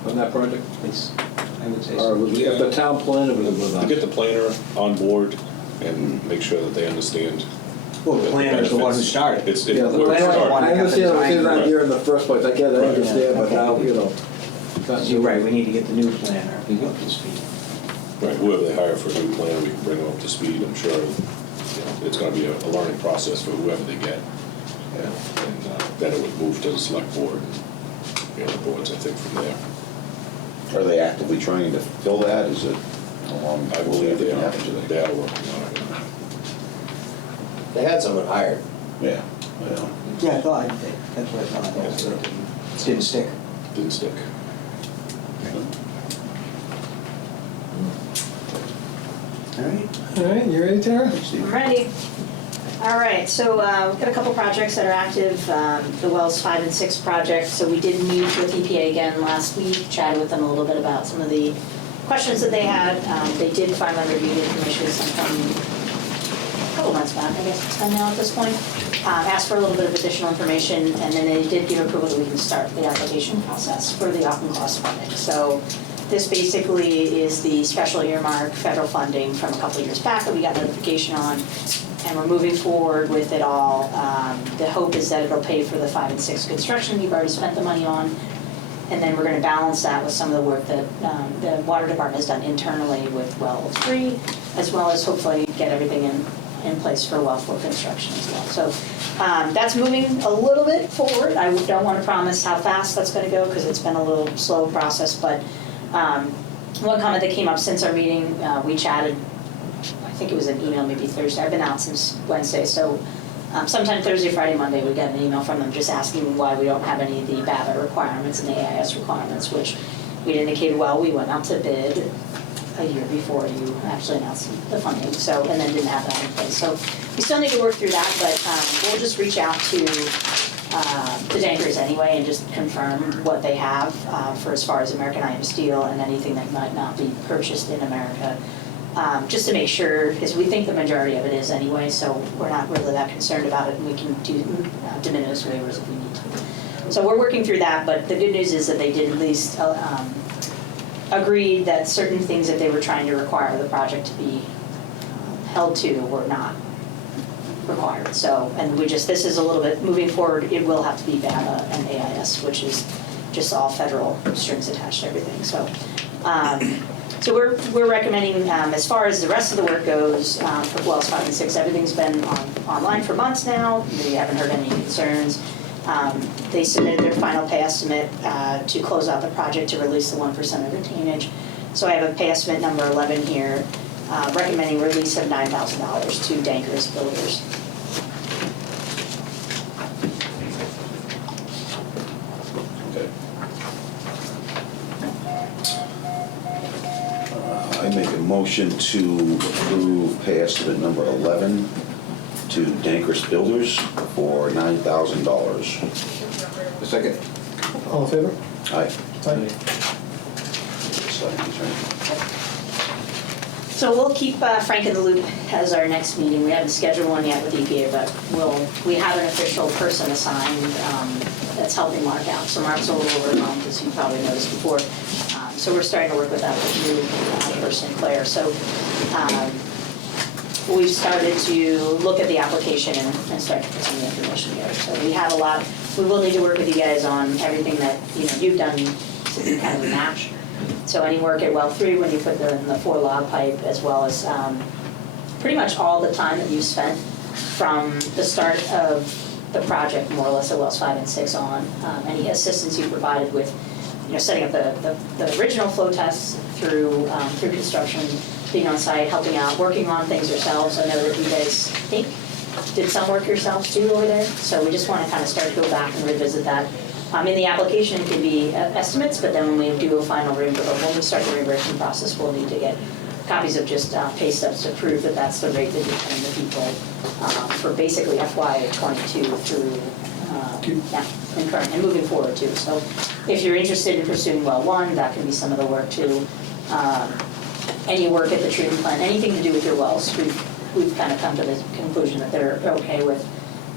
on that project? please, I would say Or so. would we have the town planner with To get us? the planner on board and make sure that they understand. Well, the planner is the one who started. It's, Yeah, the we're- planner- planner- want to I have the understand it was his design idea in the first place, I get it, I Right. understand, but Okay. now, you know. You're right, we need to get the new planner up to speed. Right, whoever they hire for a new planner, we can bring them up to speed. I'm sure, you know, it's gonna be a learning process for whoever they get. And then it would move to the select board, and, you know, the boards, I think, from there. Are they actively trying to fill that? Is it how long? I believe they are, happen today? they are working on it. They had someone hired. Yeah, well, Yeah, I thought, that's what I thought, also, it didn't stick. Didn't stick. All right. All right, you ready, Tara? I'm ready. All right, so we've got a couple projects that are active, the Wells 5 and 6 project. So we did meet with EPA again last week, chatted with them a little bit about some of the questions that they had. They did finally review the information sometime a couple months back, I guess it's been now at this point. Asked for a little bit of additional information, and then they did give approval that we can start the application process for the Auchincloss funding. So this basically is the special earmark federal funding from a couple of years back that we got notification on, and we're moving forward with it all. The hope is that it'll pay for the 5 and 6 construction we've already spent the money on, and then we're going to balance that with some of the work that the water department has done internally with well 3, as well as hopefully get everything in place for well 4 construction as well. So that's moving a little bit forward. I don't want to promise how fast that's going to go because it's been a little slow process, but one comment that came up since our meeting, we chatted, I think it was an email, maybe Thursday. I've been out since Wednesday, so sometime Thursday, Friday, Monday, we got an email from them just asking why we don't have any of the BABA requirements and the AIS requirements, which we indicated, well, we went out to bid a year before you actually announced the funding, so, and then didn't have that in place. So we still need to work through that, but we'll just reach out to the Dankers anyway and just confirm what they have for as far as American Iron Steel and anything that might not be purchased in America. Just to make sure, because we think the majority of it is anyway, so we're not really that concerned about it, and we can do de minimis waivers if we need to. So we're working through that, but the good news is that they did at least agree that certain things that they were trying to require the project to be held to were not required. So, and this is a little bit, moving forward, it will have to be BABA and AIS, which is just all federal strings attached to everything. So So we're recommending, as far as the rest of the work goes, for wells 5 and 6, everything's been online for months now. We haven't heard any concerns. They submitted their final pay estimate to close out the project to release the 1% of retainage. So I have a pay estimate number 11 here, recommending release of $9,000 to Dankers Builders. Okay. I make a motion to approve pay estimate number 11 to Dankers Builders for $9,000. A second. All in favor? Aye. Aye. So we'll keep Frank in the loop as our next meeting. We haven't scheduled one yet with EPA, but we have an official person assigned that's helping Mark out. So Mark's a little overwhelmed, as you probably noticed before. So we're starting to work with that new person, Claire. So we've started to look at the application and start to put some of the information together. So we have a lot. We will need to work with you guys on everything that you've done to be kind of a match. So any work at well 3 when you put the 4 log pipe, as well as pretty much all the time that you've spent from the start of the project, more or less at wells 5 and 6 on, any assistance you provided with, setting up the original flow tests through construction, being on site, helping out, working on things yourselves. I know that you guys did some work yourselves too over there, so we just want to kind of start to go back and revisit that. In the application, it can be estimates, but then when we do a final when we start the reimbursement process, we'll need to get copies of just pay stubs to prove that that's the rate that you're paying the people for basically FY '22 through and current and moving forward too. So if you're interested in pursuing well 1, that can be some of the work too. Any work at the treatment plant, anything to do with your wells, we've kind of come to the conclusion that they're okay with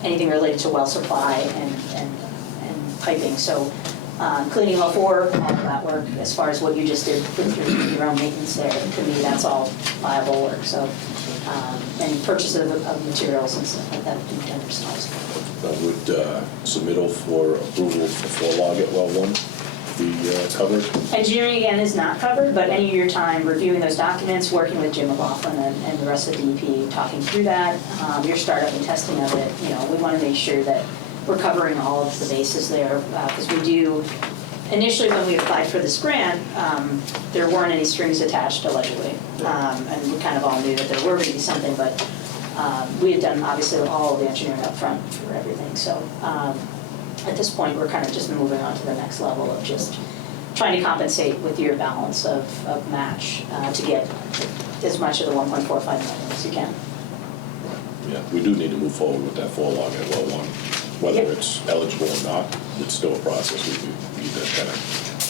anything related to well supply and piping. So cleaning well 4, all of that work, as far as what you just did with your own maintenance there, to me that's all viable work. So and purchase of materials and stuff like that do tend themselves. Would submittal for approval for 4 log at well 1 be covered? Engineering, again, is not covered, but any of your time reviewing those documents, working with Jim McLaughlin and the rest of DEP, talking through that, your startup and testing of it, we want to make sure that we're covering all of the bases there, because we do, initially when we applied for this grant, there weren't any strings attached allegedly, and we kind of all knew that there were going to be something, but we had done obviously all of the engineering up front for everything. So at this point, we're kind of just moving on to the next level of just trying to compensate with your balance of match to get as much of the 1.45 million as you can. Yeah, we do need to move forward with that 4 log at well 1. Whether it's eligible or not, it's still a process. We need to kind of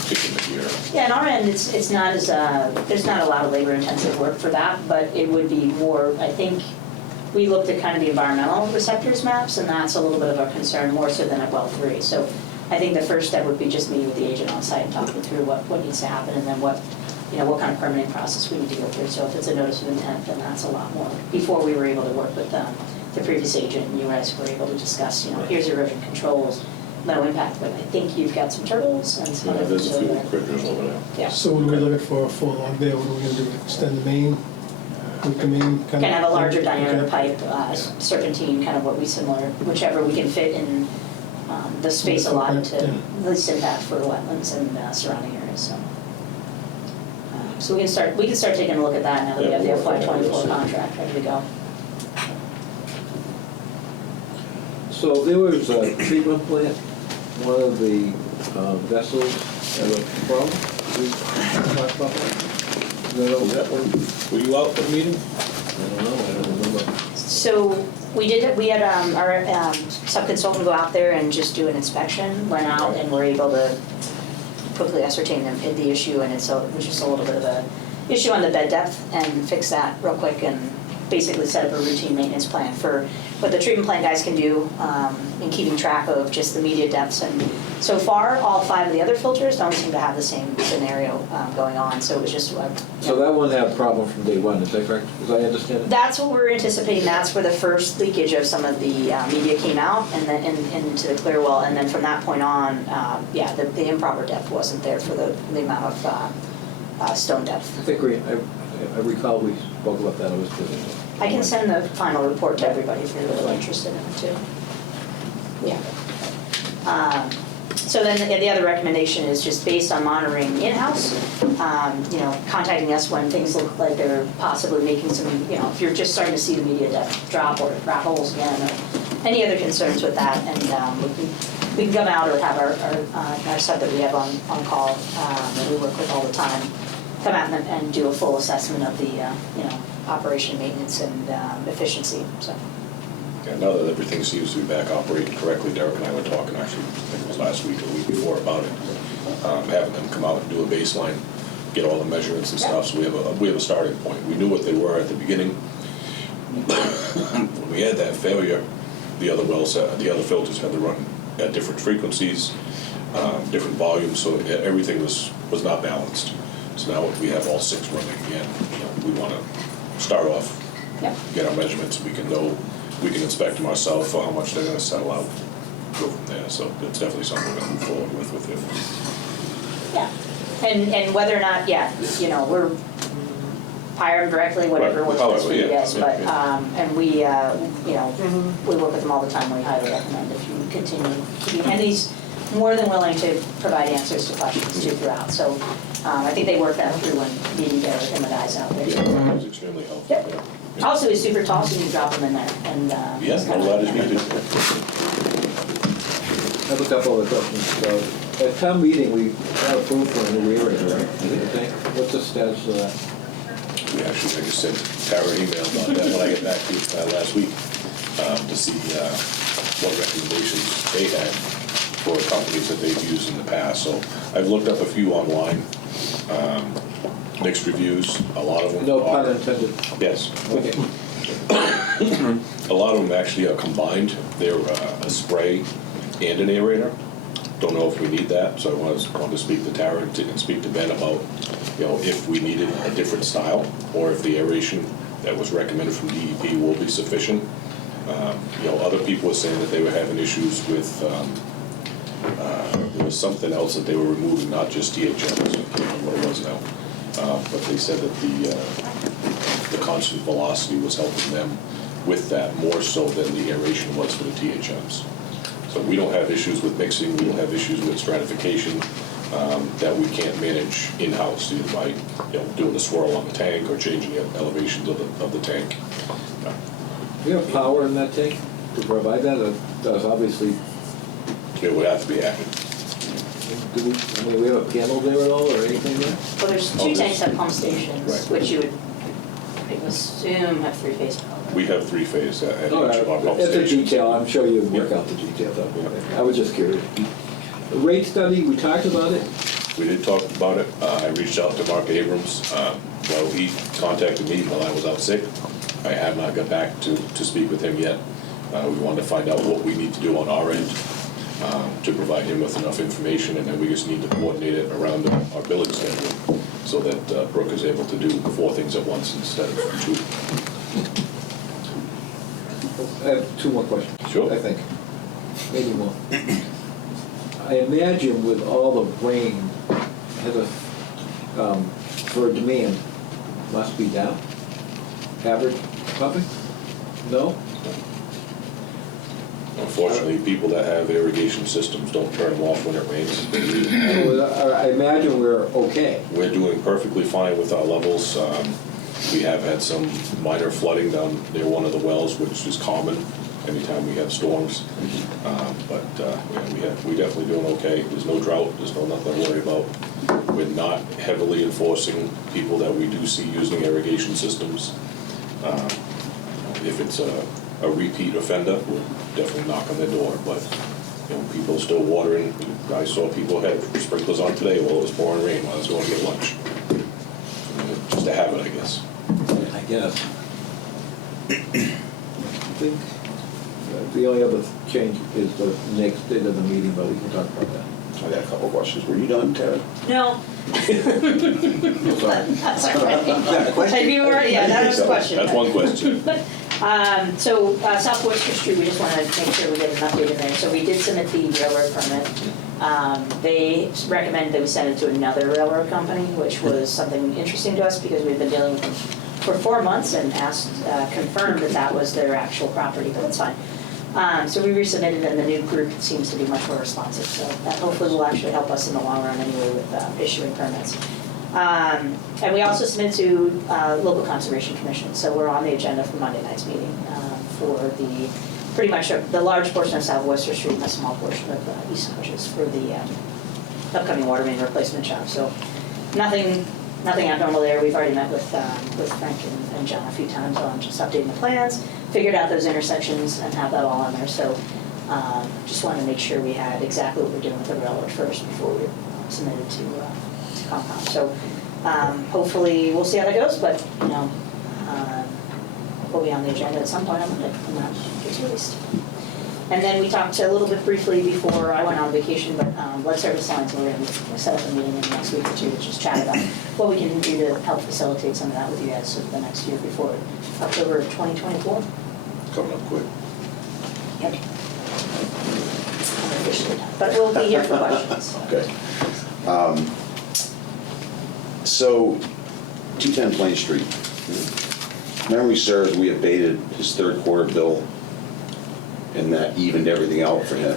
kick in the gear. Yeah, on our end, it's not as, there's not a lot of labor-intensive work for that, but it would be more, I think, we looked at kind of the environmental receptors maps, and that's a little bit of a concern, more so than at well 3. So I think the first step would be just meeting with the agent on site and talking through what needs to happen, and then what kind of permitting process we need to go through. So if it's a notice of intent, then that's a lot more. Before we were able to work with the previous agent, and you guys were able to discuss, here's erosion controls, no impact, but I think you've got some turtles and some other There's things a few over there. critters over there. Yeah. So what are we looking for a 4 log there? What are we going to do? Extend the main? With the main kind of? Can have a larger diameter Okay. pipe, serpentine, kind of what we similar, whichever we can fit in the space allotted to Yeah. least impact for the wetlands and surrounding areas. So we can start taking a look at that now that we have the FY '24 contract ready to go. So there was a treatment plant, one of the vessels that was from, we talked about that? Was that one? Were you out at the meeting? I don't know, I don't remember. So we had our sub-consultant go out there and just do an inspection, went out and were able to quickly ascertain the issue, and it was just a little bit of a issue on the bed depth, and fix that real quick and basically set up a routine maintenance plan for what the treatment plant guys can do in keeping track of just the media depths. And so far, all 5 of the other filters don't seem to have the same scenario going on. So it was just So that one had a problem from day 1, is that correct? As I understand it? that's what we're anticipating. That's where the first leakage of some of the media came out, and then into the clear well. And then from that point on, the improper depth wasn't there for the amount of stone depth. I think I recall we spoke about that, I was busy. I can send the final report to everybody if you're really interested in it too. Yeah. So then the other recommendation is just based on monitoring in-house, contacting us when things look like they're possibly making some, if you're just starting to see the media depth drop or rat holes again, or any other concerns with that, and we can come out or have our sub that we have on call, that we work with all the time, come out and do a full assessment of the, operation, maintenance, and efficiency, so. Yeah, now that everything seems to be back operating correctly, Derek and I were talking, actually, I think it was last week or the week before about it. Having them come out and do a baseline, get all the measurements and stuff, so we have a starting point. We knew what they were at the beginning. When we had that failure, the other wells, the other filters had to run at different frequencies, different volumes, so everything was not balanced. So now we have all 6 running again. We want to start off, get our measurements, we can inspect them ourselves for how much they're gonna settle out, go from there, so it's definitely something we're gonna move forward with it. Yeah, and whether or not, we're hire them directly, whatever works best for you guys, but, and we work with them all the time, we highly recommend if you continue to be, and he's more than willing to provide answers to questions too throughout, so I think they work that through when meeting together with him, the guys out there. Yeah, it was extremely helpful. Yep. Yeah. Also, he's super tall, so you can drop him in there, and. Yes, no ladders needed. I have a couple other questions. So, at town meeting, we had approved for a new aerator, right? What's the status of that? We actually, I just sent Tara an email about that when I get back to you last week, to see what recommendations they had for companies that they've used in the past. So I've looked up a few online, mixed reviews, a lot of them No are. pun intended. Yes. Okay. A lot of them actually are combined. They're a spray and an aerator. Don't know if we need that, so I wanted to speak to Tara and speak to Ben about, if we needed a different style, or if the aeration that was recommended from DEP will be sufficient. Other people were saying that they were having issues with, there was something else that they were removing, not just THMs, I can't remember what it was now. But they said that the constant velocity was helping them with that more so than the aeration was for the THMs. So we don't have issues with mixing, we don't have issues with stratification that we can't manage in-house, either by doing a swirl on the tank or changing the elevations of the tank. Do you have power in that tank to provide that? Does obviously. It would have to be added. Do we have a panel there at all or anything there? Well, there's 2 tanks at pump stations, Right. which you would, I assume, have 3-phase power. We have 3-phase at each All of our right, pump it's a stations. detail, I'm sure you work out the details of it. I was just curious. The rate study, we talked about it. We did talk about it. I reached out to Mark Abrams. He contacted me while I was out sick. I have not got back to speak with him yet. We wanted to find out what we need to do on our end to provide him with enough information, and then we just need to coordinate it around our billing schedule so that Brooke is able to do 4 things at once instead of 2. I have 2 more questions. Sure. I think, maybe more. I imagine with all the rain, for demand, must be down? Average pumping? No? Unfortunately, people that have irrigation systems don't turn them off when it rains. I imagine we're okay. We're doing perfectly fine with our levels. We have had some minor flooding down near one of the wells, which is common anytime we have storms. We're definitely doing okay. There's no drought, there's nothing to worry about. We're not heavily enforcing people that we do see using irrigation systems. If it's a repeat offender, we'll definitely knock on their door, but people are still watering. I saw people had sprinklers on today while it was pouring rain while I was going to get lunch. Just a habit, I guess. I guess. I think the only other change is the next date of the meeting, but we can talk about that. I got a couple questions. Were you done, Tara? No. Sorry. That's all right. Have you already, that was a question. That's one question. So South Worcester Street, we just want to make sure we get an update in there. So we did submit the railroad permit. They recommended that we send it to another railroad company, which was something interesting to us because we've been dealing with them for 4 months and confirmed that that was their actual property, but that's fine. So we resubmitted, and the new group seems to be much more responsive, so that hopefully will actually help us in the long run anyway with issuing permits. And we also submitted to local conservation commission, so we're on the agenda for Monday night's meeting for the, pretty much the large portion of South Worcester Street and a small portion of East Hodges for the upcoming water main replacement job. So nothing abnormal there. We've already met with Frank and John a few times on just updating the plans, figured out those intersections and have that all on there. So just wanted to make sure we had exactly what we're doing with the railroad first before we submitted to Concom. So hopefully we'll see how that goes, but we'll be on the agenda at some point on Monday when that gets released. And then we talked a little bit briefly before I went on vacation, but lead service lines, we're going to set up a meeting in the next week or two to just chat about what we can do to help facilitate some of that with you guys for the next year before October 2024. Coming up quick. Yep. Unofficially done, but we'll be here for questions. Okay. So, 210 Plain Street. Memory serves, we abated his third quarter bill, and that evened everything out for him.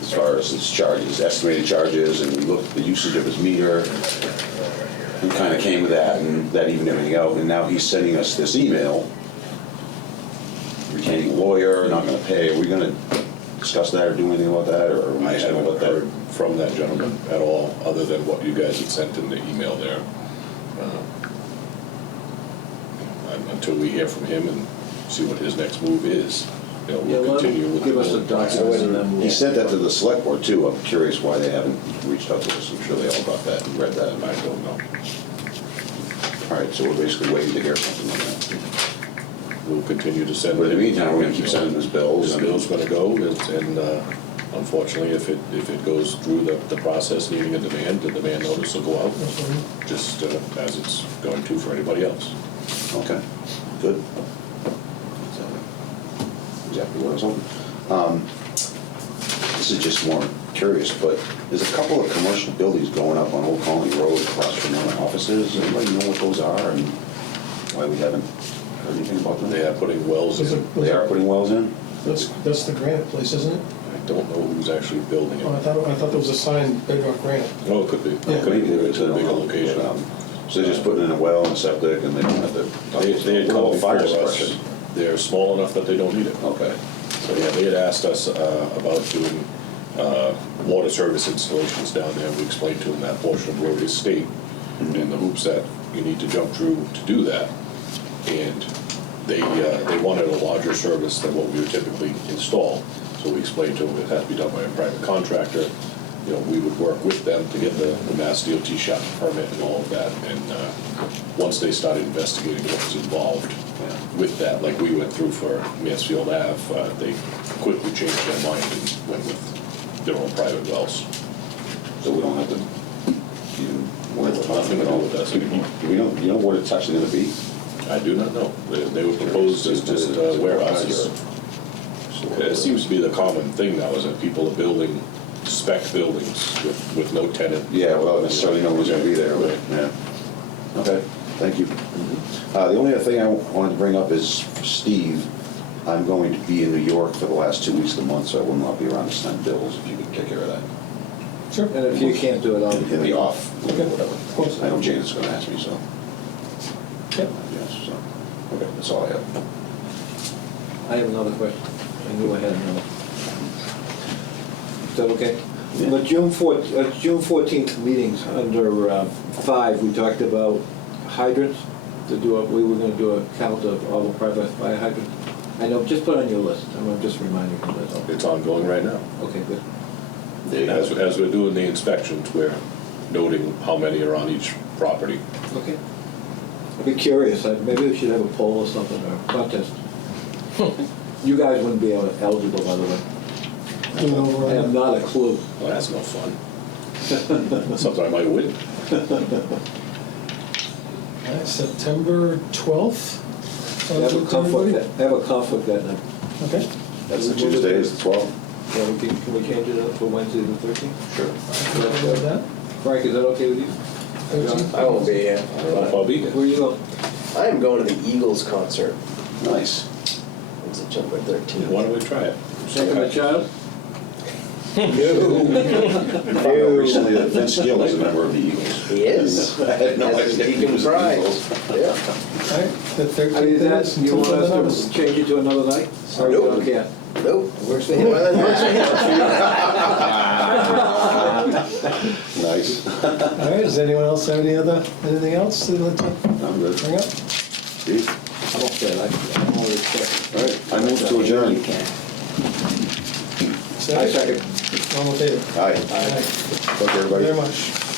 As far as his charges, estimated charges, and we looked at the usage of his meter, and kind of came with that, and that evened everything out. And now he's sending us this email, retaining a lawyer, not gonna pay. Are we gonna discuss that or do anything about that, or are we I just gonna haven't let that? heard from that gentleman at all, other than what you guys had sent in the email there. Until we hear from him and see what his next move is, Yeah, we'll let continue with the give us the building process. document and then He sent that to the select board too. I'm curious why they haven't reached out to us. I'm sure they all got that and read that. I don't know. All right, so we're basically waiting to hear something on that. We'll continue to send. But in the meantime, we're gonna keep sending his bills. His bill's gonna go, and unfortunately, if it goes through the process needing a demand, the demand notice will go out, just as it's going to for anybody else. Okay, good. Exactly what I was hoping. This is just more curious, but there's a couple of commercial buildings going up on Old Colony Road across from our offices. Anybody know what those are and why we haven't heard anything about them? They are putting wells in. They are putting wells in? That's the granite place, isn't it? I don't know who's actually building it. Oh, I thought there was a sign, Bedrock Granite. Oh, it could be. Yeah. It could be. It's a bigger location. So they're just putting in a well and septic and they don't have to. They had called fire fire suppression. us. They're small enough that they don't need it. Okay. So, yeah, they had asked us about doing water service installations down there. We explained to them that portion of the road is state and the hoops that you need to jump through to do that. And they wanted a larger service than what we would typically install. So we explained to them it has to be done by a private contractor. We would work with them to get the Mass DOT shop permit and all of that. And once they started investigating what was involved with that, like we went through for Mansfield Ave, they quickly changed their mind and went with their own private wells. So we don't have to even worry about Nothing to do with us anymore. You know what it's actually gonna be? I do not know. They were proposed as just warehouses. It seems to be the common thing now, is that people are building spec buildings with no tenant. Yeah, without necessarily knowing who's gonna be there, but, yeah. Okay, thank you. The only other thing I wanted to bring up is for Steve. I'm going to be in New York for the last 2 weeks of the month, so I will not be around to sign bills, if you could take care of that. Sure. And if you can't do it, I'll In the off, Okay. whatever. Of course. I know Janet's gonna ask me, so, Yep. yes, so, okay, that's all I have. I have another question. I knew I had another. Is that okay? Yeah. The June 14th meetings, under 5, we talked about hydrants. We were going to do a count of all the private fire hydrants. I know, just put on your list. I'm just reminding you, that's all. It's ongoing right now. Okay, good. As we're doing the inspections, we're noting how many are on each property. Okay. I'd be curious. Maybe we should have a poll or something, or a contest. You guys wouldn't be eligible, by the way. Do it over I have on not a clue. Well, that's no fun. Something I might win. September 12th. I have a conflict that night. Okay. That's the Tuesday, is the 12th? Yeah, can we change it up for Wednesday the 13th? Sure. Okay with that? Frank, is that okay with you? Thirteenth? I won't be here. I don't know if I'll be there. Where you going? I am going to the Eagles concert Nice. on September 13th. Why don't we try it? Taking the child? I found out recently that Vince Gill is a member of the Eagles. He is. I had no As idea is he Deacon was in the Price. Eagles. Yeah. All right, the I mean, thirteenth is it that, is, you until want further us notice. to change it to another night? Or you Nope. don't care? Nope. Works for him. Nice. All right, does anyone else have anything else they'd like to I'm good. bring up? Steve? I'm okay, I'm only checking. All right, I move to adjourn. You can. I second. All in favor? Aye. Aye. Thank you, everybody. Very much.